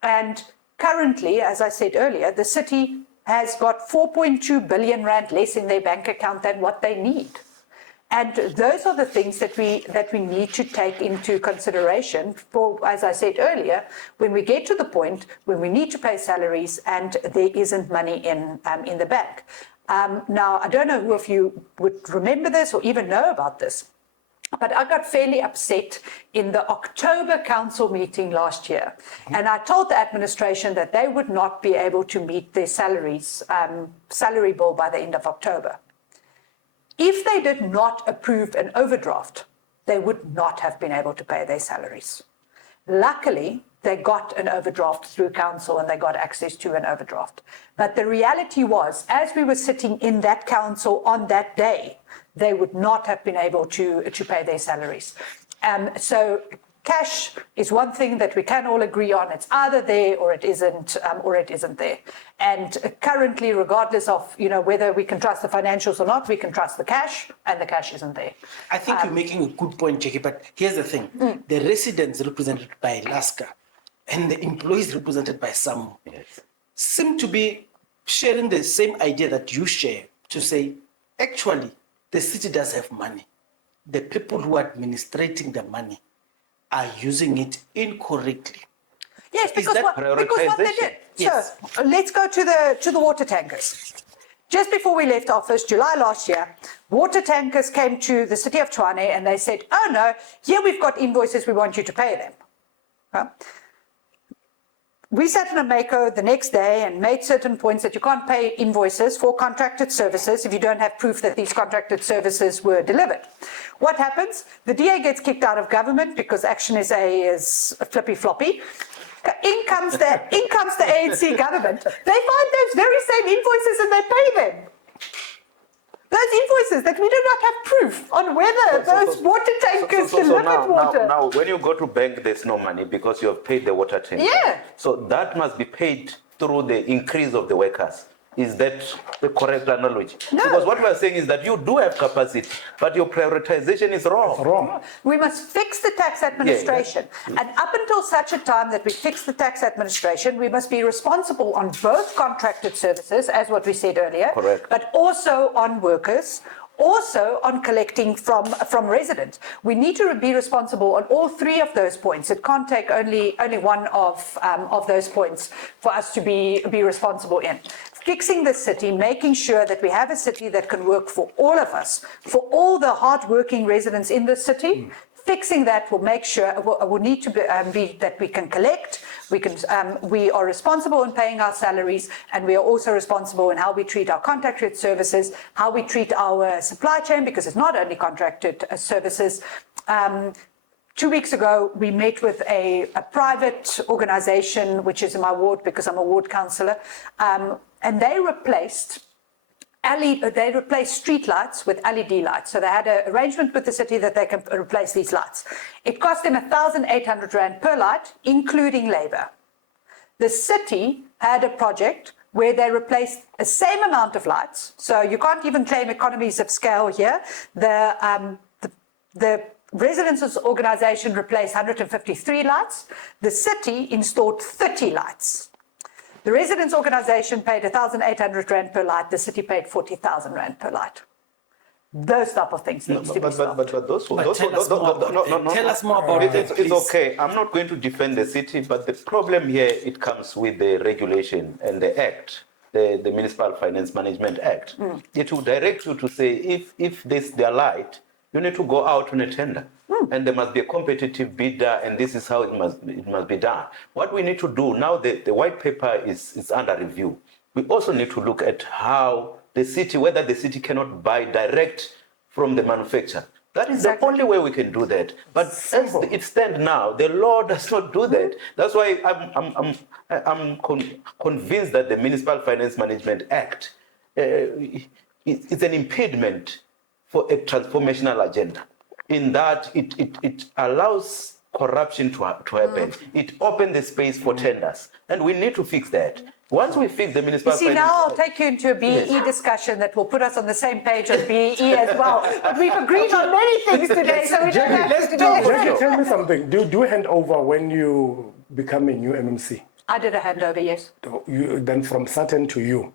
And currently, as I said earlier, the city has got 4.2 billion rand less in their bank account than what they need. And those are the things that we need to take into consideration for, as I said earlier, when we get to the point when we need to pay salaries and there isn't money in the bank. Now, I don't know who of you would remember this or even know about this, but I got fairly upset in the October council meeting last year. And I told the administration that they would not be able to meet their salary bill by the end of October. If they did not approve an overdraft, they would not have been able to pay their salaries. Luckily, they got an overdraft through council and they got access to an overdraft. But the reality was, as we were sitting in that council on that day, they would not have been able to pay their salaries. So cash is one thing that we can all agree on. It's either there or it isn't there. And currently, regardless of whether we can trust the financials or not, we can trust the cash, and the cash isn't there. I think you're making a good point, Jackie, but here's the thing. The residents represented by Laska and the employees represented by SAMU seem to be sharing the same idea that you share, to say, actually, the city does have money. The people who are administrating the money are using it incorrectly. Yes, because what they did. Yes. So let's go to the water tankers. Just before we left office, July last year, water tankers came to the city of Tshwane and they said, oh no, here we've got invoices, we want you to pay them. Well, we sat in a MACO the next day and made certain points that you can't pay invoices for contracted services if you don't have proof that these contracted services were delivered. What happens? The DA gets kicked out of government because Action SA is flippy-floppy. In comes the ANC government. They find those very same invoices and they pay them. Those invoices that we do not have proof on whether those water tankers delivered water. Now, when you go to bank, there's no money because you have paid the water tanker. Yeah. So that must be paid through the increase of the workers. Is that the correct analogy? No. Because what we're saying is that you do have capacity, but your prioritization is wrong. It's wrong. We must fix the tax administration. Yeah. And up until such a time that we fix the tax administration, we must be responsible on both contracted services, as what we said earlier, Correct. but also on workers, also on collecting from residents. We need to be responsible on all three of those points. It can't take only one of those points for us to be responsible in. fixing the city, making sure that we have a city that can work for all of us, for all the hard-working residents in the city. Fixing that will make sure, will need to be that we can collect, we are responsible in paying our salaries, and we are also responsible in how we treat our contracted services, how we treat our supply chain, because it's not only contracted services. 2 weeks ago, we met with a private organization, which is in my ward because I'm a ward councillor, and they replaced street lights with LED lights. So they had an arrangement with the city that they can replace these lights. It cost them 1,800 Rand per light, including labor. The city had a project where they replaced the same amount of lights. So you can't even claim economies of scale here. The residents' organization replaced 153 lights. The city installed 30 lights. The residents' organisation paid 1,800 Rand per light. The city paid 40,000 Rand per light. Those type of things needs to be stopped. But those tell us more about it. It's okay. I'm not going to defend the city, but the problem here, it comes with the regulation and the act, the Municipal Finance Management Act. It will direct you to say, if this their light, you need to go out on a tender. And there must be a competitive bidder, and this is how it must be done. What we need to do now, the white paper is under review. We also need to look at how the city, whether the city cannot buy direct from the manufacturer. That is the only way we can do that. But as it stands now, the law does not do that. That's why I'm convinced that the Municipal Finance Management Act is an impediment for a transformational agenda, in that it allows corruption to happen. It opens the space for tenders, and we need to fix that. Once we fix the municipal... You see, now I'll take you into a BEE discussion that will put us on the same page on BEE as well. But we've agreed on many things today, so we don't have to do it. Jackie, tell me something. Do you hand over when you become a new MMC? I did a handover, yes. Then from Sutton to you?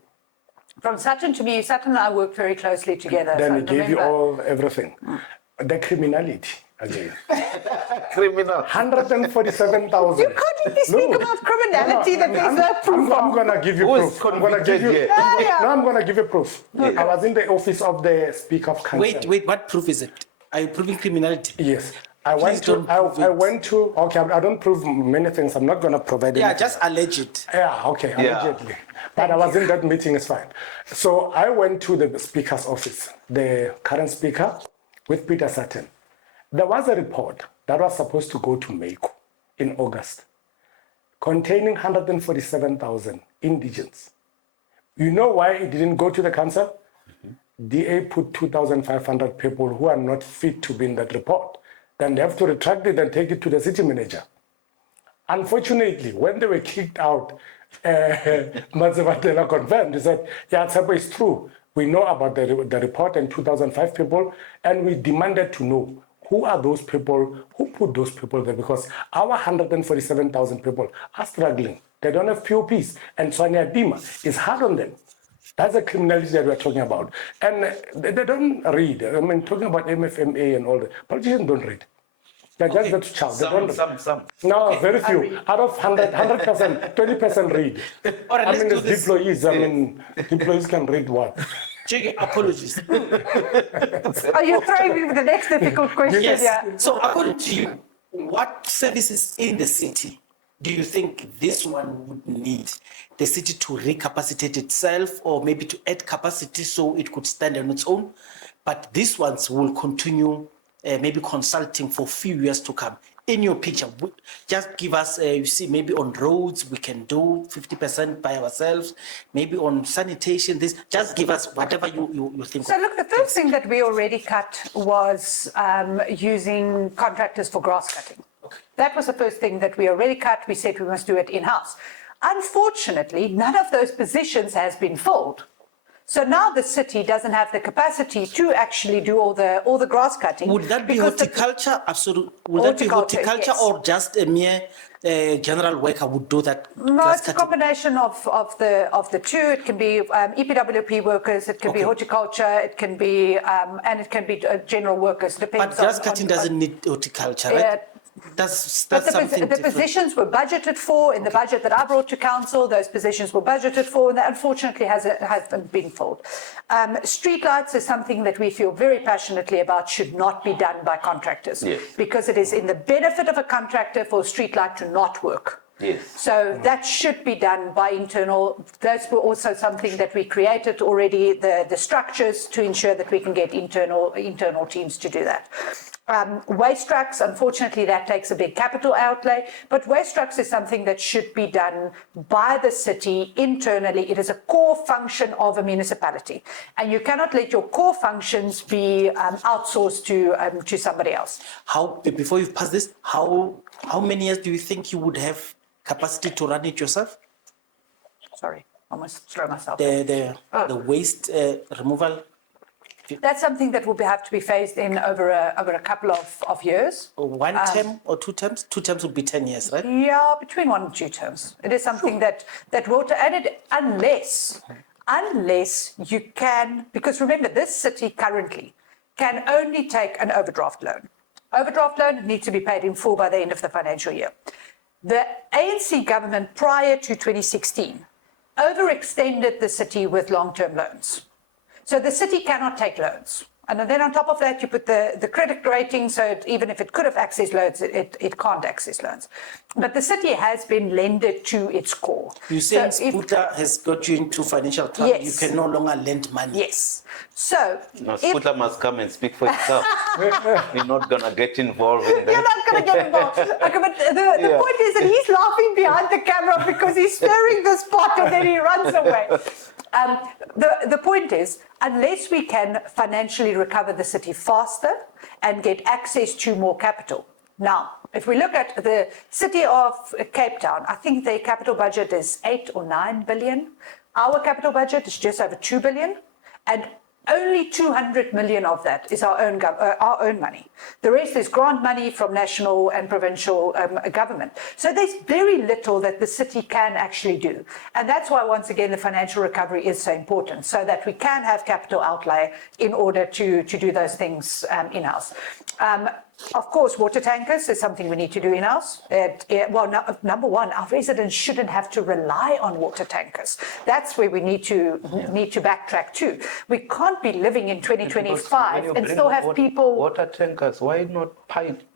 From Sutton to me, Sutton and I worked very closely together. Then so he gave you everything. The criminality again. Criminal. 147,000. You can't even speak about criminality that there's no proof I'm going to give you proof. I'm going to give you. No, I'm going to give you proof. I was in the office of the Speaker of Council. Wait, what proof is it? Are you proving criminality? Yes. I went to, okay, I don't prove many things. I'm not going to provide anything. Yeah, just allege it. Yeah, okay, allegedly. But I was in that meeting, it's fine. So I went to the Speaker's office, the current Speaker, with Peter Sutton. There was a report that was supposed to go to MECO in August, containing 147,000 indigents. You know why it didn't go to the council? DA put 2,500 people who are not fit to be in that report. Then they have to retract it and take it to the city manager. Unfortunately, when they were kicked out, Mazevatela confirmed. He said, yeah, Tshwane, it's true. We know about the report and 2,005 people, and we demanded to know who are those people, who put those people there, because our 147,000 people are struggling. They don't have POPs, and Tshwane Dima is hard on them. That's the criminality that we're talking about. And they don't read. I mean, talking about MFMA and all that. Politicians don't read. They're just that child. Some. No, okay. Very few. Out of 100%, 20% read. Right, I mean, there's employees. I mean, employees can read what? Jiggy, apologies. Are you throwing me with the next difficult question? Yes. Yeah. So according to you, what services in the city do you think this one would need? The city to recapacitate itself, or maybe to add capacity so it could stand on its own? But these ones will continue maybe consulting for a few years to come. In your picture, just give us, you see, maybe on roads, we can do 50% by ourselves, maybe on sanitation, this, just give us whatever you think. So look, the first thing that we already cut was using contractors for grass cutting. Okay. That was the first thing that we already cut. We said we must do it in-house. Unfortunately, none of those positions has been filled. So now the city doesn't have the capacity to actually do all the grass cutting. Would that be horticulture? Absolutely. Would that be horticulture, yes. or just a mere general worker would do that? No, it's a combination of the two. It can be EPWP workers, it can be horticulture, it can be and it can be general workers. Depends. But grass cutting doesn't need horticulture, right? That's But something the different. positions were budgeted for in the budget that I brought to council. Those positions were budgeted for, and that unfortunately hasn't been filled. Streetlights is something that we feel very passionately about should not be done by contractors, Yes. because it is in the benefit of a contractor for a streetlight to not work. Yes. So that should be done by internal. Those were also something that we created already, the structures to ensure that we can get internal teams to do that. Waste trucks, unfortunately, that takes a big capital outlay, but waste trucks is something that should be done by the city internally. It is a core function of a municipality, and you cannot let your core functions be outsourced to somebody else. Before you pass this, how many years do you think you would have capacity to run it yourself? Sorry, almost throw myself. The waste removal. That's something that will have to be phased in over a couple of years. One term or 2 terms? 2 terms would be 10 years, right? Yeah, between 1 and 2 terms. It is something that water added, unless you can, because remember, this city currently can only take an overdraft loan. Overdraft loan needs to be paid in full by the end of the financial year. The ANC government prior to 2016 overextended the city with long-term loans. So the city cannot take loans. And then on top of that, you put the credit rating, so even if it could have accessed loans, it can't access loans. But the city has been lended to its core. You're saying Sputla has got you into financial trouble. Yes. You can no longer lend money. Yes. So No, Sputla must come and speak for itself. We're not going to get involved in that. You're not going to get involved. Okay, but the point is that he's laughing behind the camera because he's stirring the pot and then he runs away. The point is, unless we can financially recover the city faster and get access to more capital. Now, if we look at the city of Cape Town, I think their capital budget is 8 or 9 billion. Our capital budget is just over 2 billion. And only 200 million of that is our own money. The rest is grant money from national and provincial government. So there's very little that the city can actually do. And that's why, once again, the financial recovery is so important, so that we can have capital outlay in order to do those things in-house. Of course, water tankers is something we need to do in-house. Number one, our residents shouldn't have to rely on water tankers. That's where we need to backtrack to. We can't be living in 2025 and still have people... Water tankers, why not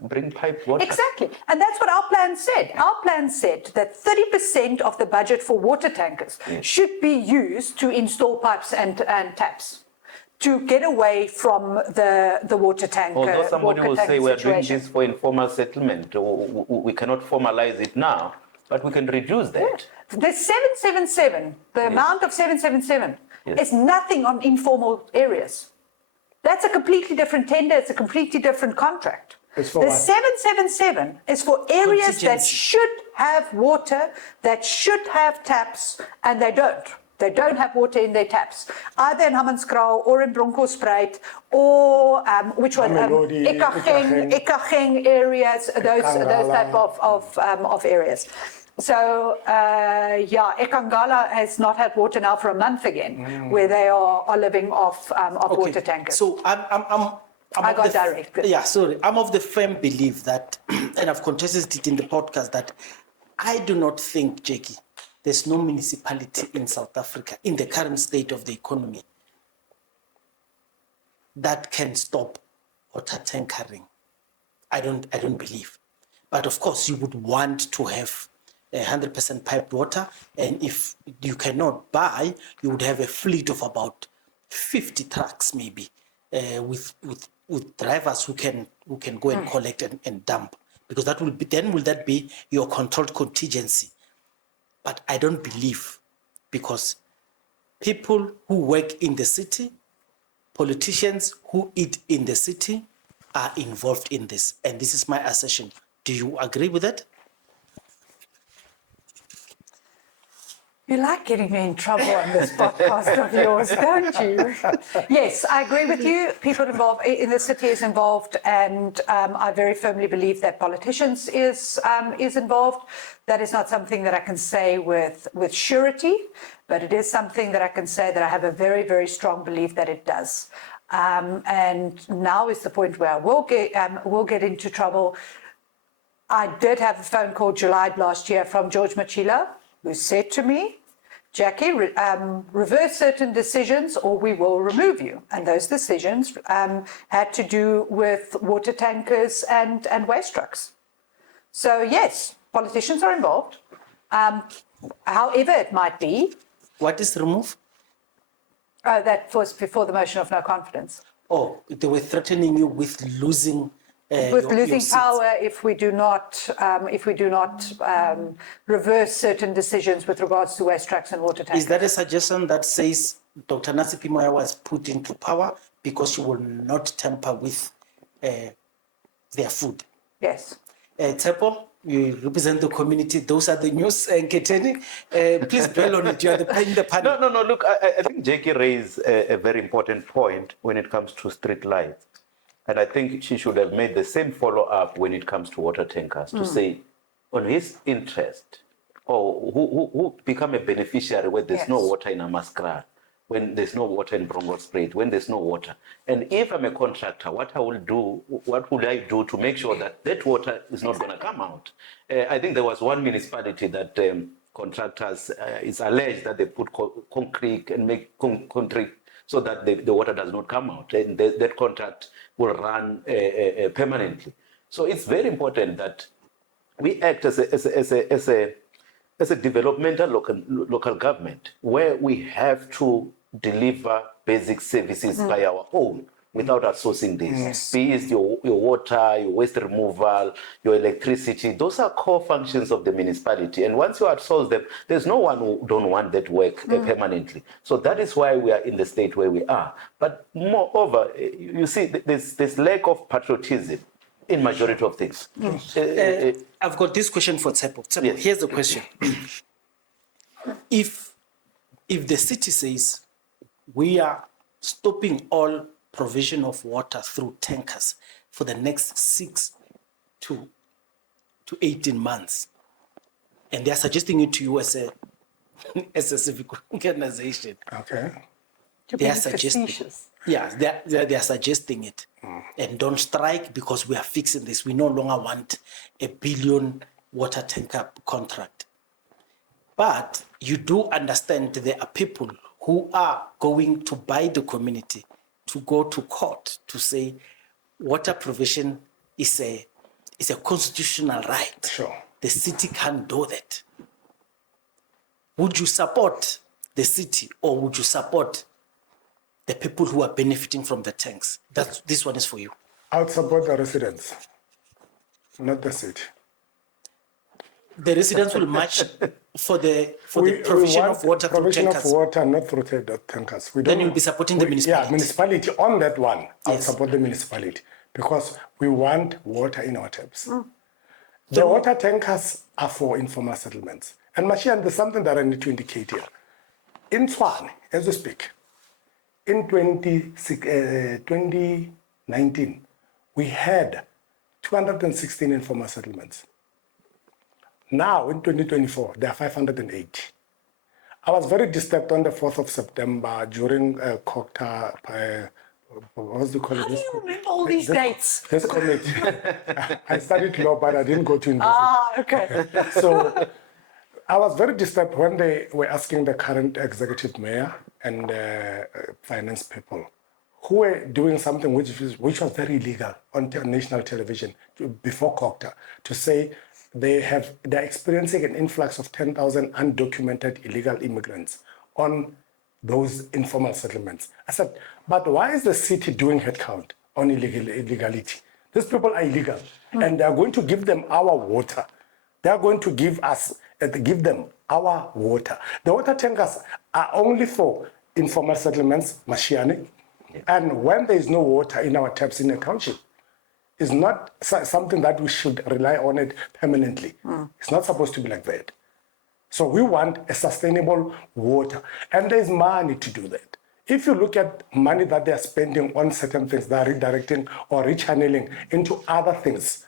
bring pipe water? Exactly. And that's what our plan said. Our plan said that 30% of the budget for water tankers should be used to install pipes and taps, to get away from the water tanker. Although somebody will say we are doing situation. this for informal settlement, we cannot formalize it now, but we can reduce that. The 777, the amount of 777 is nothing on informal areas. That's a completely different tender, it's a completely different contract. It's for The what? 777 is for areas that Contingency. should have water, that should have taps, and they don't. They don't have water in their taps, either in Hammanskraal or in Bronkhorstspruit or which one? Mamelodi, Ekageng areas, those type of areas. So Ekangala has not had water now for a month again, where they are living off water tankers. So I got directed. Yeah, sorry. I'm of the firm belief that, and I've contested it in the podcast, that I do not think, Jackie, there's no municipality in South Africa, in the current state of the economy, that can stop water tankering. I don't believe. But of course, you would want to have 100% piped water, and if you cannot buy, you would have a fleet of about 50 trucks, maybe, with drivers who can go and collect and dump, because that will be, then will that be your controlled contingency? But I don't believe, because people who work in the city, politicians who eat in the city are involved in this. And this is my assertion. Do you agree with that? You like getting me in trouble on this podcast of yours, don't you? Yes, I agree with you. People involved in the city is involved, and I very firmly believe that politicians is involved. That is not something that I can say with surety, but it is something that I can say that I have a very, very strong belief that it does. And now is the point where I will get into trouble. I did have a phone call July last year from George Machila, who said to me, Jackie, reverse certain decisions or we will remove you. And those decisions had to do with water tankers and waste trucks. So yes, politicians are involved. However it might be. What is remove? That was before the motion of no confidence. Oh, they were threatening you with losing With your losing seats. power if we do not reverse certain decisions with regards to waste trucks and water tankers. Is that a suggestion that says Dr. Nasipi Moya was put into power because she will not tamper with their food? Yes. Tsepo, you represent the community. Those are the news. Keteni, please dwell on it. You are in the panel. No. Look, I think Jackie raised a very important point when it comes to street lights. And I think she should have made the same follow-up when it comes to water tankers to say, on his interest, or who become a beneficiary when there's no water in Amaskara, when there's no water in Brongospruit, when there's no water. And if I'm a contractor, what would I do to make sure that that water is not going to come out? I think there was one municipality that contractors, it's alleged that they put concrete and make concrete so that the water does not come out. And that contract will run permanently. So it's very important that we act as a developmental local government where we have to deliver basic services by our own without outsourcing this. Be it your water, your waste removal, your electricity. Those are core functions of the municipality. And once you outsource them, there's no one who don't want that work permanently. So that is why we are in the state where we are. But moreover, you see, there's lack of patriotism in majority of things. I've got this question for Tsepo. Tsepo, Yes. here's the question. If the city says we are stopping all provision of water through tankers for the next 6 to 18 months, and they are suggesting it to you as a civic organization. Okay. They are suggesting, they are suggesting it, and don't strike because we are fixing this. We no longer want a billion water tanker contract. But you do understand there are people who are going to buy the community to go to court to say water provision is a constitutional right. Sure. The city can't do that. Would you support the city or would you support the people who are benefiting from the tanks? This one is for you. I would support the residents, not the city. The residents will march for the provision of water through provision tankers. of water, not through tankers. Then you'll be supporting the municipality. Yeah, municipality on that one. I would Yes. support the municipality because we want water in our taps. The water tankers are for informal settlements. And Mashian, there's something that I need to indicate here. In Tshwane, as we speak, in 2019, we had 216 informal settlements. Now, in 2024, there are 580. I was very disturbed on the 4th of September during Cocta, what do you call it? How do you remember all these dates? This committee. I studied law, but I didn't go to university. Okay. So I was very disturbed when they were asking the current executive mayor and finance people who were doing something which was very illegal on national television before Cocta to say they're experiencing an influx of 10,000 undocumented illegal immigrants on those informal settlements. I said, but why is the city doing headcount on illegality? These people are illegal, and they are going to give them our water. They are going to give them our water. The water tankers are only for informal settlements, Mashiane, and when there is no water in our taps in the township, it's not something that we should rely on it permanently. It's not supposed to be like that. So we want a sustainable water, and there's money to do that. If you look at money that they are spending on certain things, they are redirecting or rechanneling into other things,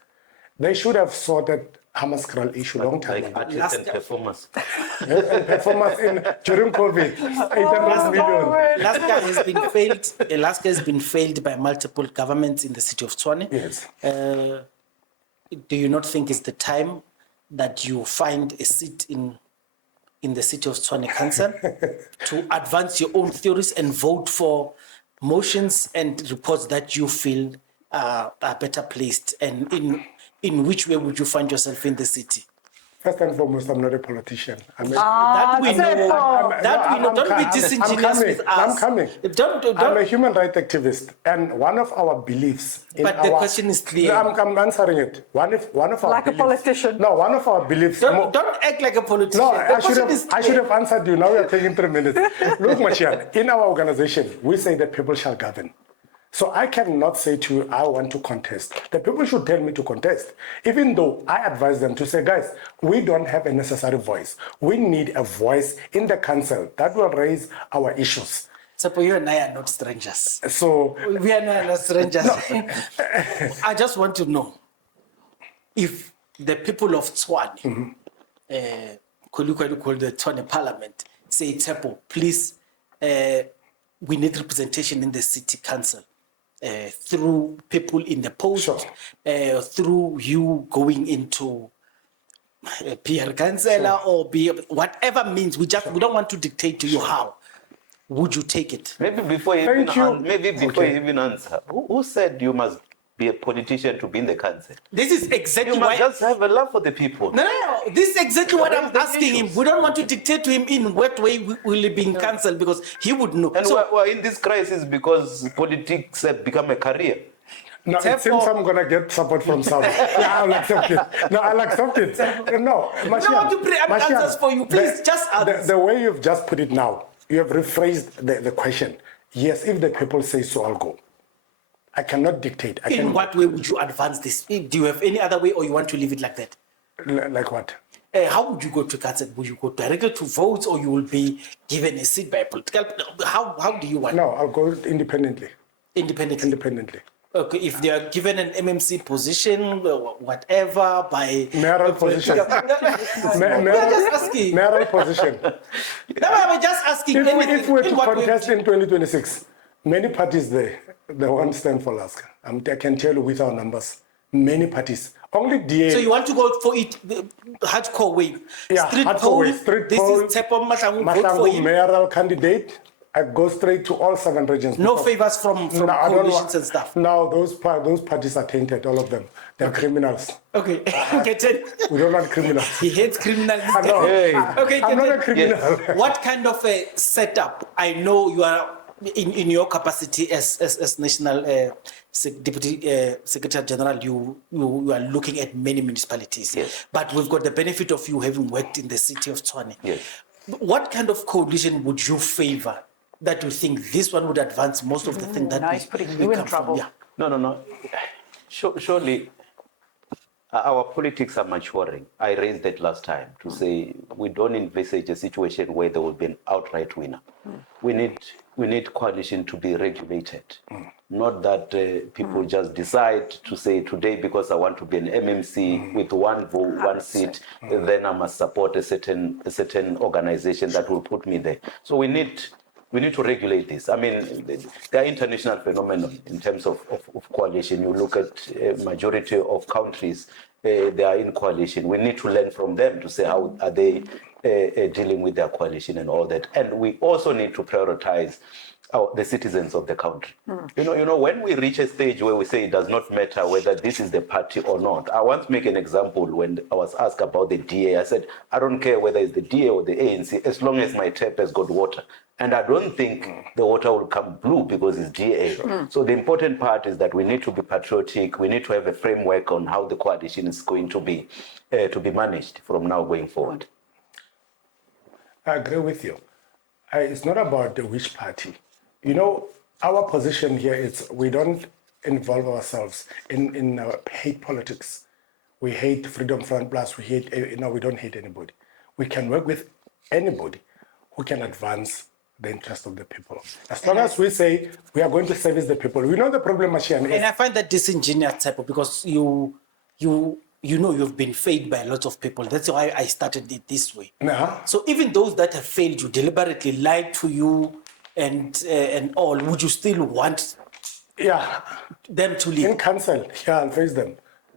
they should have sorted Hamaskral issue long time Like ago. artists and performers. And performance during COVID, 800 million. Alaska has been failed by multiple governments in the city of Tshwane. Yes. do you not think it's the time that you find a seat in the city of Tshwane Council to advance your own theories and vote for motions and reports that you feel are better placed? And in which way would you find yourself in the city? First and foremost, I'm not a politician. That we know. Don't be disingenuous with us. I'm coming. Don't. I'm a human rights activist, and one of our beliefs. But the question is clear. I'm answering it. One of our Like beliefs, a politician. No, one of our beliefs. Don't act like a politician. No, The I should have answered you. Now you're taking 3 minutes. Look, Mashian, in our organization, we say that people shall govern. So I cannot say to you, I want to contest. The people should tell me to contest, even though I advise them to say, guys, we don't have a necessary voice. We need a voice in the council that will raise our issues. So you and I are not strangers. So We are not strangers. I just want to know if the people of Tshwane, called the Tshwane Parliament, say, Tsepo, please, we need representation in the city council. Through people in the post, Sure. Through you going into PR councillor or be whatever means. We don't want to dictate to you how. Would you take it? Maybe before you even answer, who said you must be a politician to be in the council? This is exactly You why. must just have a love for the people. No. This is exactly what I'm the asking him. issues. We don't want to dictate to him in what way will he be in council because he would know. And So, we're in this crisis because politics have become a career. no, it Therefore- seems I'm going to get support from some. Yeah, I'll accept it. No, I'll accept it. No, Mashian, want to pre-empt Mashian, answers for you. Please, just answer. The way you've just put it now, you have rephrased the question. Yes, if the people say so, I'll go. I cannot dictate. in what way would you advance this? Do you have any other way or you want to leave it like that? Like what? How would you go to council? Would you go directly to votes or you will be given a seat by a political? How do you want? No, I'll go independently. Independently. Okay, if they are given an MMC position, or whatever, by Mayoral position. We are just asking. Mayoral position. No, I'm just asking. If we're to in what way- contest in 2026, many parties there, they won't stand for us. I can tell you with our numbers, many parties. Only DA. So you want to go for it the hardcore way? Yeah, Street hardcore poll. way, street This poll. is Tsepo Mahlangu, vote for Mahlangu him. mayoral candidate. I go straight to all 7 regions. No because- favors from No, I don't coalitions know. and stuff. No, those parties are tainted, all of them. They're criminals. Okay, okay, Ted. We don't want criminals. He hates criminals. I know. Okay, I'm not a Ted. criminal. What kind of a setup? I know you are in your capacity as National Deputy Secretary General. You are looking at many municipalities. Yes. But we've got the benefit of you having worked in the city of Tshwane. Yes. What kind of coalition would you favor that you think this one would advance most of the things that now he's putting you in come from? trouble. Yeah. No. Surely, our politics are maturing. I raised that last time to say we don't envisage a situation where there will be an outright winner. We need coalition to be regulated, not that people just decide to say today because I want to be an MMC with one vote, one seat, then I must support a certain organization that will put me there. So we need to regulate this. I mean, there are international phenomena in terms of coalition. You look at a majority of countries, they are in coalition. We need to learn from them to say how are they dealing with their coalition and all that. And we also need to prioritize the citizens of the country. You know, when we reach a stage where we say it does not matter whether this is the party or not. I want to make an example. When I was asked about the DA, I said, I don't care whether it's the DA or the ANC, as long as my tap has got water. And I don't think the water will come blue because it's DA. So the important part is that we need to be patriotic. We need to have a framework on how the coalition is going to be managed from now going forward. I agree with you. It's not about which party. You know, our position here is we don't involve ourselves in hate politics. We hate Freedom Front Plus. We don't hate anybody. We can work with anybody who can advance the interest of the people. As long as we say we are going to service the people. We know the problem, Mashian, And I find that disingenuous type of, because you know you've been failed by a lot of people. That's why I started it this way. So even those that have failed you, deliberately lied to you and all, would you still want them to leave? in council, I'll face them.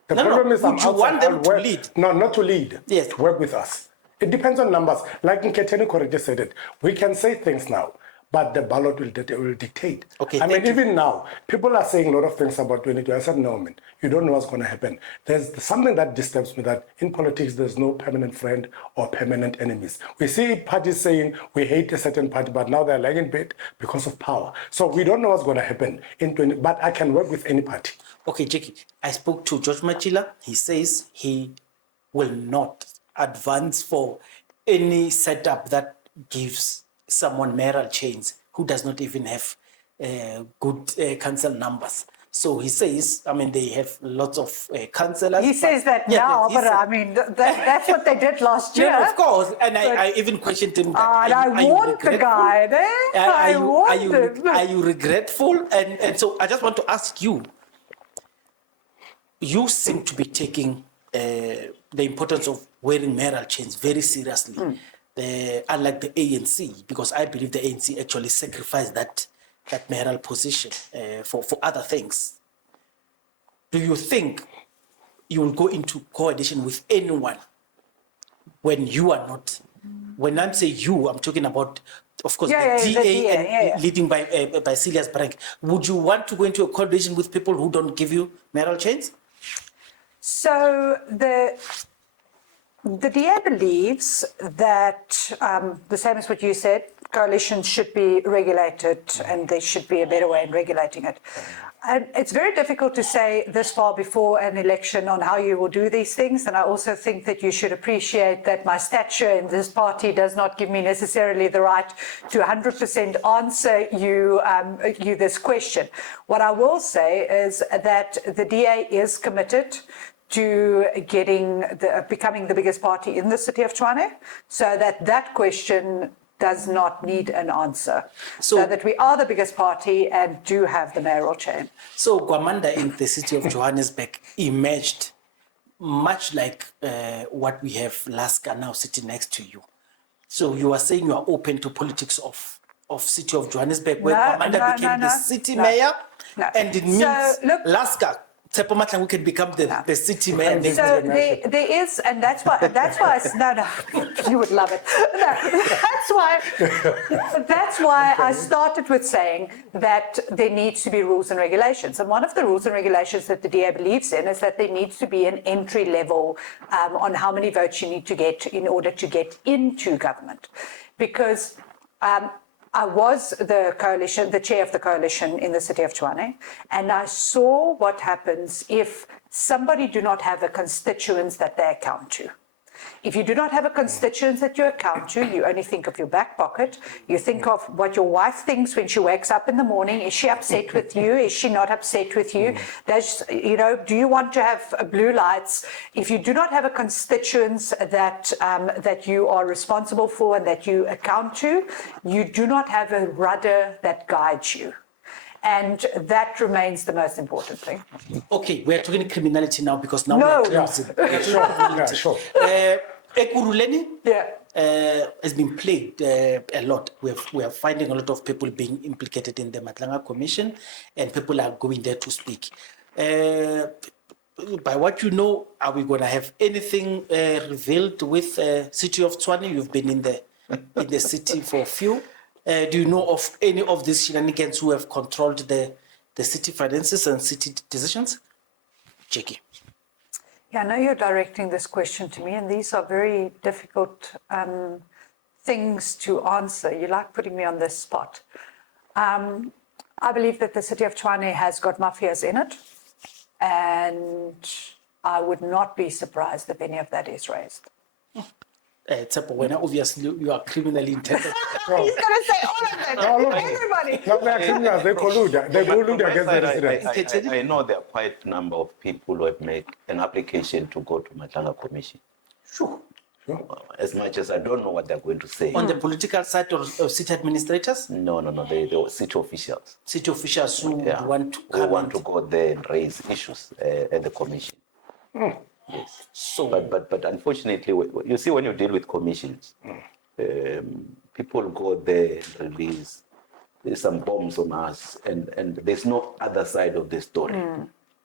The No, no, problem is, would you want them to lead? No, not to lead. Yes. To work with us. It depends on numbers. Like Nketeni correctly said it. We can say things now, but the ballot will dictate. Okay, I mean, thank you. even now, people are saying a lot of things about 2022. I said, no, man, you don't know what's going to happen. There's something that disturbs me, that in politics, there's no permanent friend or permanent enemies. We see parties saying we hate a certain party, but now they're lagging bit because of power. So we don't know what's going to happen in 20, but I can work with any party. Okay, Jackie, I spoke to George Machila. He says he will not advance for any setup that gives someone mayoral chains who does not even have good council numbers. So he says, I mean, they have lots of councillors. He says that now, but I mean, that's what they did last year. Yeah, of course. And I even questioned him. That, I warned the guy there. I warned him. Are you regretful? And so I just want to ask you, you seem to be taking the importance of wearing mayoral chains very seriously, unlike the ANC, because I believe the ANC actually sacrificed that mayoral position for other things. Do you think you will go into coalition with anyone when you are not? When I'm saying you, I'm talking about, of course, the DA and leading by Celia's Brank. Would you want to go into a coalition with people who don't give you mayoral chains? So the DA believes that the same as what you said, coalitions should be regulated, and there should be a better way in regulating it. And it's very difficult to say this far before an election on how you will do these things. And I also think that you should appreciate that my stature in this party does not give me necessarily the right to 100% answer you this question. What I will say is that the DA is committed to becoming the biggest party in the city of Tshwane, so that question does not need an answer. So that we are the biggest party and do have the mayoral chain. So Gwamanda in the city of Johannesburg emerged much like what we have Laska now sitting next to you. So you are saying you are open to politics of city of Johannesburg, where Gwamanda became the city mayor, and it means Laska, Tsepo Mahlangu can become the city mayor. So there is, and that's why you would love it. That's why I started with saying that there needs to be rules and regulations. And one of the rules and regulations that the DA believes in is that there needs to be an entry level on how many votes you need to get in order to get into government. Because I was the chair of the coalition in the city of Tshwane, and I saw what happens if somebody do not have a constituents that they account to. If you do not have a constituents that you account to, you only think of your back pocket. You think of what your wife thinks when she wakes up in the morning. Is she upset with you? Is she not upset with you? Do you want to have blue lights? If you do not have a constituents that you are responsible for and that you account to, you do not have a rudder that guides you. And that remains the most important thing. Okay, we're talking criminality now because now we're Sure. Ekurhuleni has been plagued a lot. We are finding a lot of people being implicated in the Matlanga Commission, and people are going there to speak. By what you know, are we going to have anything revealed with City of Tshwane? You've been in the city for a few. Do you know of any of these shenanigans who have controlled the city finances and city decisions? Jackie. Yeah, I know you're directing this question to me, and these are very difficult things to answer. You like putting me on this spot. I believe that the city of Tshwane has got mafias in it, and I would not be surprised if any of that is raised. Tsepo, when obviously you are criminally intended. He's going to say all of it. Everybody. No, they are criminals. They collude. They collude against the residents. I know there are quite a number of people who have made an application to go to Matlanga Commission. Sure. As much as I don't know what they're going to say. On the political side of city administrators? No, they were city officials. City officials who want to come want to go there and raise issues at the commission. Yes. So, but unfortunately, you see, when you deal with commissions, people go there and release some bombs on us, and there's no other side of the story.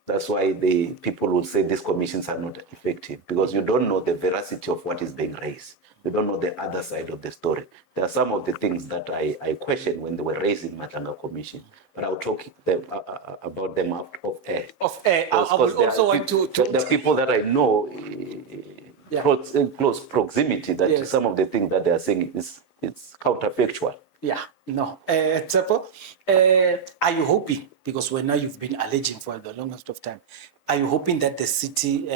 That's why the people will say these commissions are not effective, because you don't know the veracity of what is being raised. You don't know the other side of the story. There are some of the things that I question when they were raised in Matlanga Commission, but I'll talk about them out of air. Of air, I would also want to. The people that I know, Yeah. close proximity, that Yes. some of the things that they are saying it's counterfactual. Yeah, no. Tsepo, are you hoping, because now you've been alleging for the longest of time, are you hoping that the city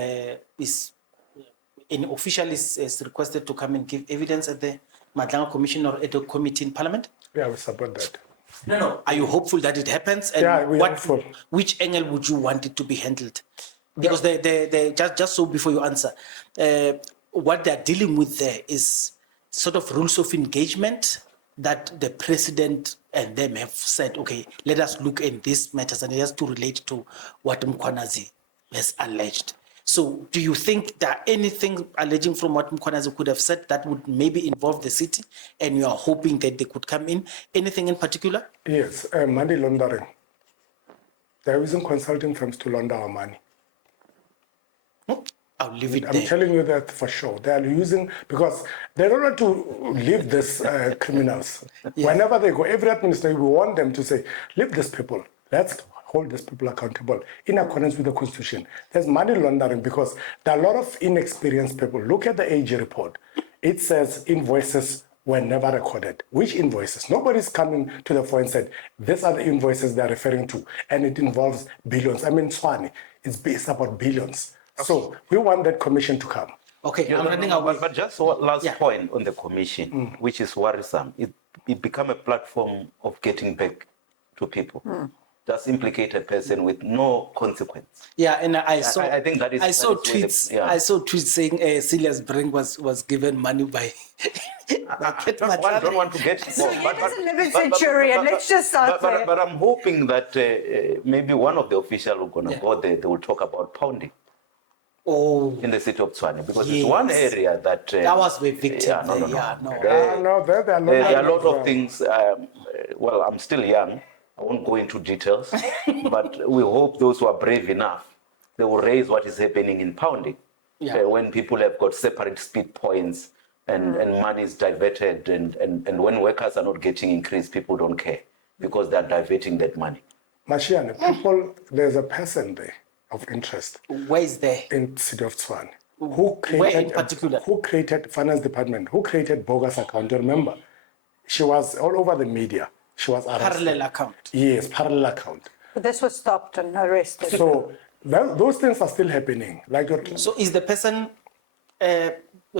officially is requested to come and give evidence at the Matlanga Commission or at the committee in Parliament? Yeah, we support that. No. Are you hopeful that it happens? And Yeah, we are hopeful. which angle would you want it to be handled? Because just so before you answer, what they're dealing with there is sort of rules of engagement that the president and them have said, okay, let us look at these matters, and it has to relate to what Mkhwanazi has alleged. So do you think that anything alleging from what Mkhwanazi could have said that would maybe involve the city, and you are hoping that they could come in? Anything in particular? Yes, money laundering. They're using consulting firms to launder our money. I'll leave it I'm there. telling you that for sure. They are using, because they don't want to leave these criminals. Whenever they go, every administrator, we want them to say, leave these people. Let's hold these people accountable in accordance with the Constitution. There's money laundering because there are a lot of inexperienced people. Look at the AG report. It says invoices were never recorded. Which invoices? Nobody's coming to the fore and said, these are the invoices they're referring to, and it involves billions. I mean, Tshwane, it's about billions. So we want that commission to come. Okay, Yeah, I'm no, running no, away. but just one last Yeah. point on the commission, which is worrisome. It become a platform of getting back to people. Just implicate a person with no consequence. Yeah, and I saw. I think that is. I saw that is where the- tweets. yeah. I saw tweets saying Celia's Brink was given money by. I don't want to get So he doesn't live in Centurion. Let's just start there. But I'm hoping that maybe one of the officials who are going to Yeah. go there, they will talk about pounding Oh, in the city of Tshwane, because Yes. it's one area that. that was the victim. Yeah, no. Yeah, no. No, there are There are a lot well. of things. Well, I'm still young. I won't go into details, but we hope those who are brave enough, they will raise what is happening in pounding. Yeah. When people have got separate speed points and money is diverted, and when workers are not getting increased, people don't care because they're diverting that money. Mashiane, people, there's a person there of interest Where is there? in the city of Tshwane Where in particular? who created finance department, who created bogus account. You remember, she was all over the media. She was arrested. Parallel account. Yes, parallel account. But this was stopped and arrested. So those things are still happening. Like So is the person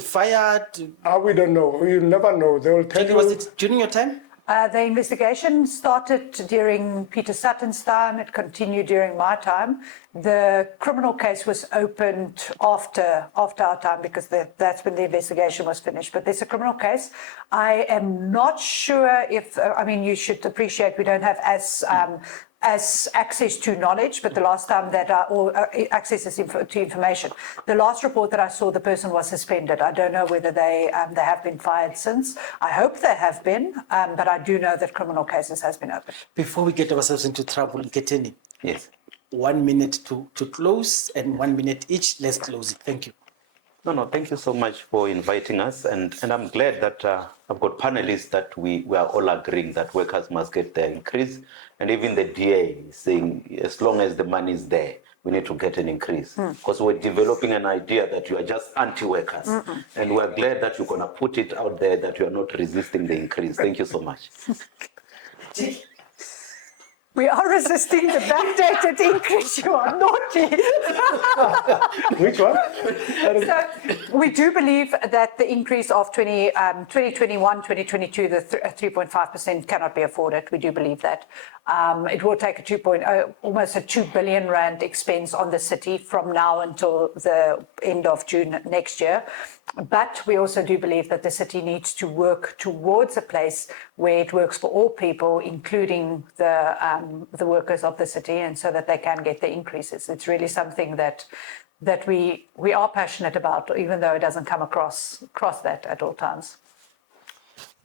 fired? we don't know. You never know. They will tell you. Was it during your time? The investigation started during Peter Sutton's time. It continued during my time. The criminal case was opened after our time because that's when the investigation was finished. But there's a criminal case. I am not sure if, you should appreciate we don't have as access to knowledge, but the last time that access to information, the last report that I saw, the person was suspended. I don't know whether they have been fired since. I hope they have been, but I do know that criminal cases has been opened. Before we get ourselves into trouble, Keteni, Yes. 1 minute to close and 1 minute each. Let's close it. Thank you. No, thank you so much for inviting us. And I'm glad that I've got panelists that we are all agreeing that workers must get their increase. And even the DA is saying, as long as the money is there, we need to get an increase. Because we're developing an idea that you are just anti-workers. And we're glad that you're going to put it out there that you are not resisting the increase. Thank you so much. We are resisting the backdated increase. You are naughty. Which one? So we do believe that the increase of 2021, 2022, the 3.5% cannot be afforded. We do believe that. It will take almost a 2 billion rand expense on the city from now until the end of June next year. But we also do believe that the city needs to work towards a place where it works for all people, including the workers of the city, and so that they can get the increases. It's really something that we are passionate about, even though it doesn't come across that at all times.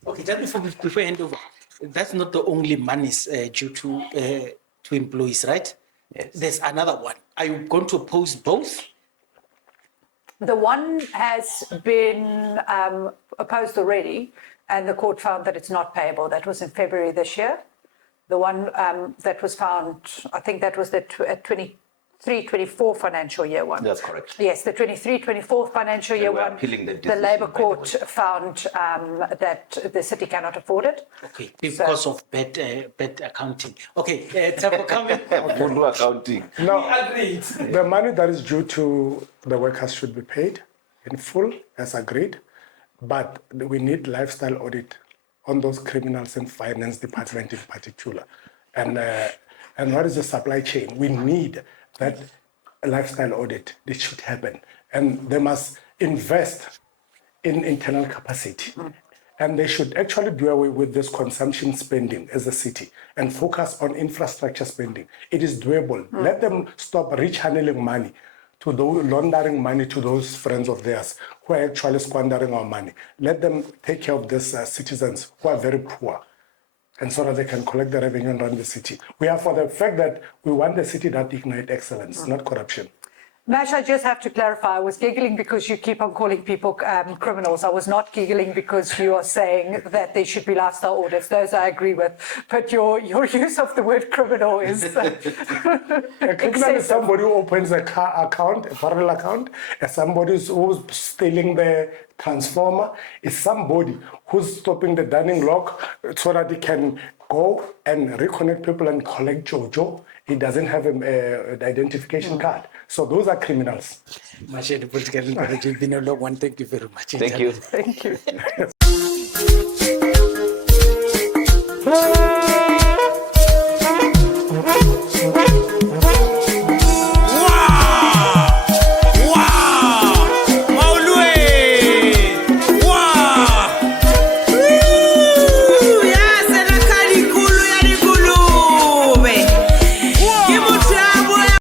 Okay, just before I hand over, that's not the only monies due to employees, right? There's another one. Are you going to oppose both? The one has been opposed already, and the court found that it's not payable. That was in February this year. The one that was found, I think that was the 23-24 financial year one. That's correct. Yes, the 23-24 financial year we're one. appealing the The decision, Labour by the Court way. found that the city cannot afford it. Okay, because of bad accounting. Okay, Tshwane, comment. Full accounting. Now, Agreed. the money that is due to the workers should be paid in full, as agreed, but we need lifestyle audit on those criminals in finance department in particular. And what is the supply chain? We need that lifestyle audit. It should happen. And they must invest in internal capacity. And they should actually do away with this consumption spending as a city and focus on infrastructure spending. It is doable. Let them stop rich-handling money to those, laundering money to those friends of theirs who are actually squandering our money. Let them take care of these citizens who are very poor, and so that they can collect the revenue and run the city. We are for the fact that we want a city that ignites excellence, not corruption. Mash, I just have to clarify, I was giggling because you keep on calling people criminals. I was not giggling because you are saying that there should be lifestyle audits. Those I agree with. But your use of the word criminal is A criminal is somebody who opens a car account, a parallel account, and somebody who's stealing the transformer, is somebody who's stopping the Dunning lock so that he can go and reconnect people and collect Jojo. He doesn't have an identification card. So those are criminals. Mashe, the political intelligence, been a long one. Thank you very much. Thank you. Thank you.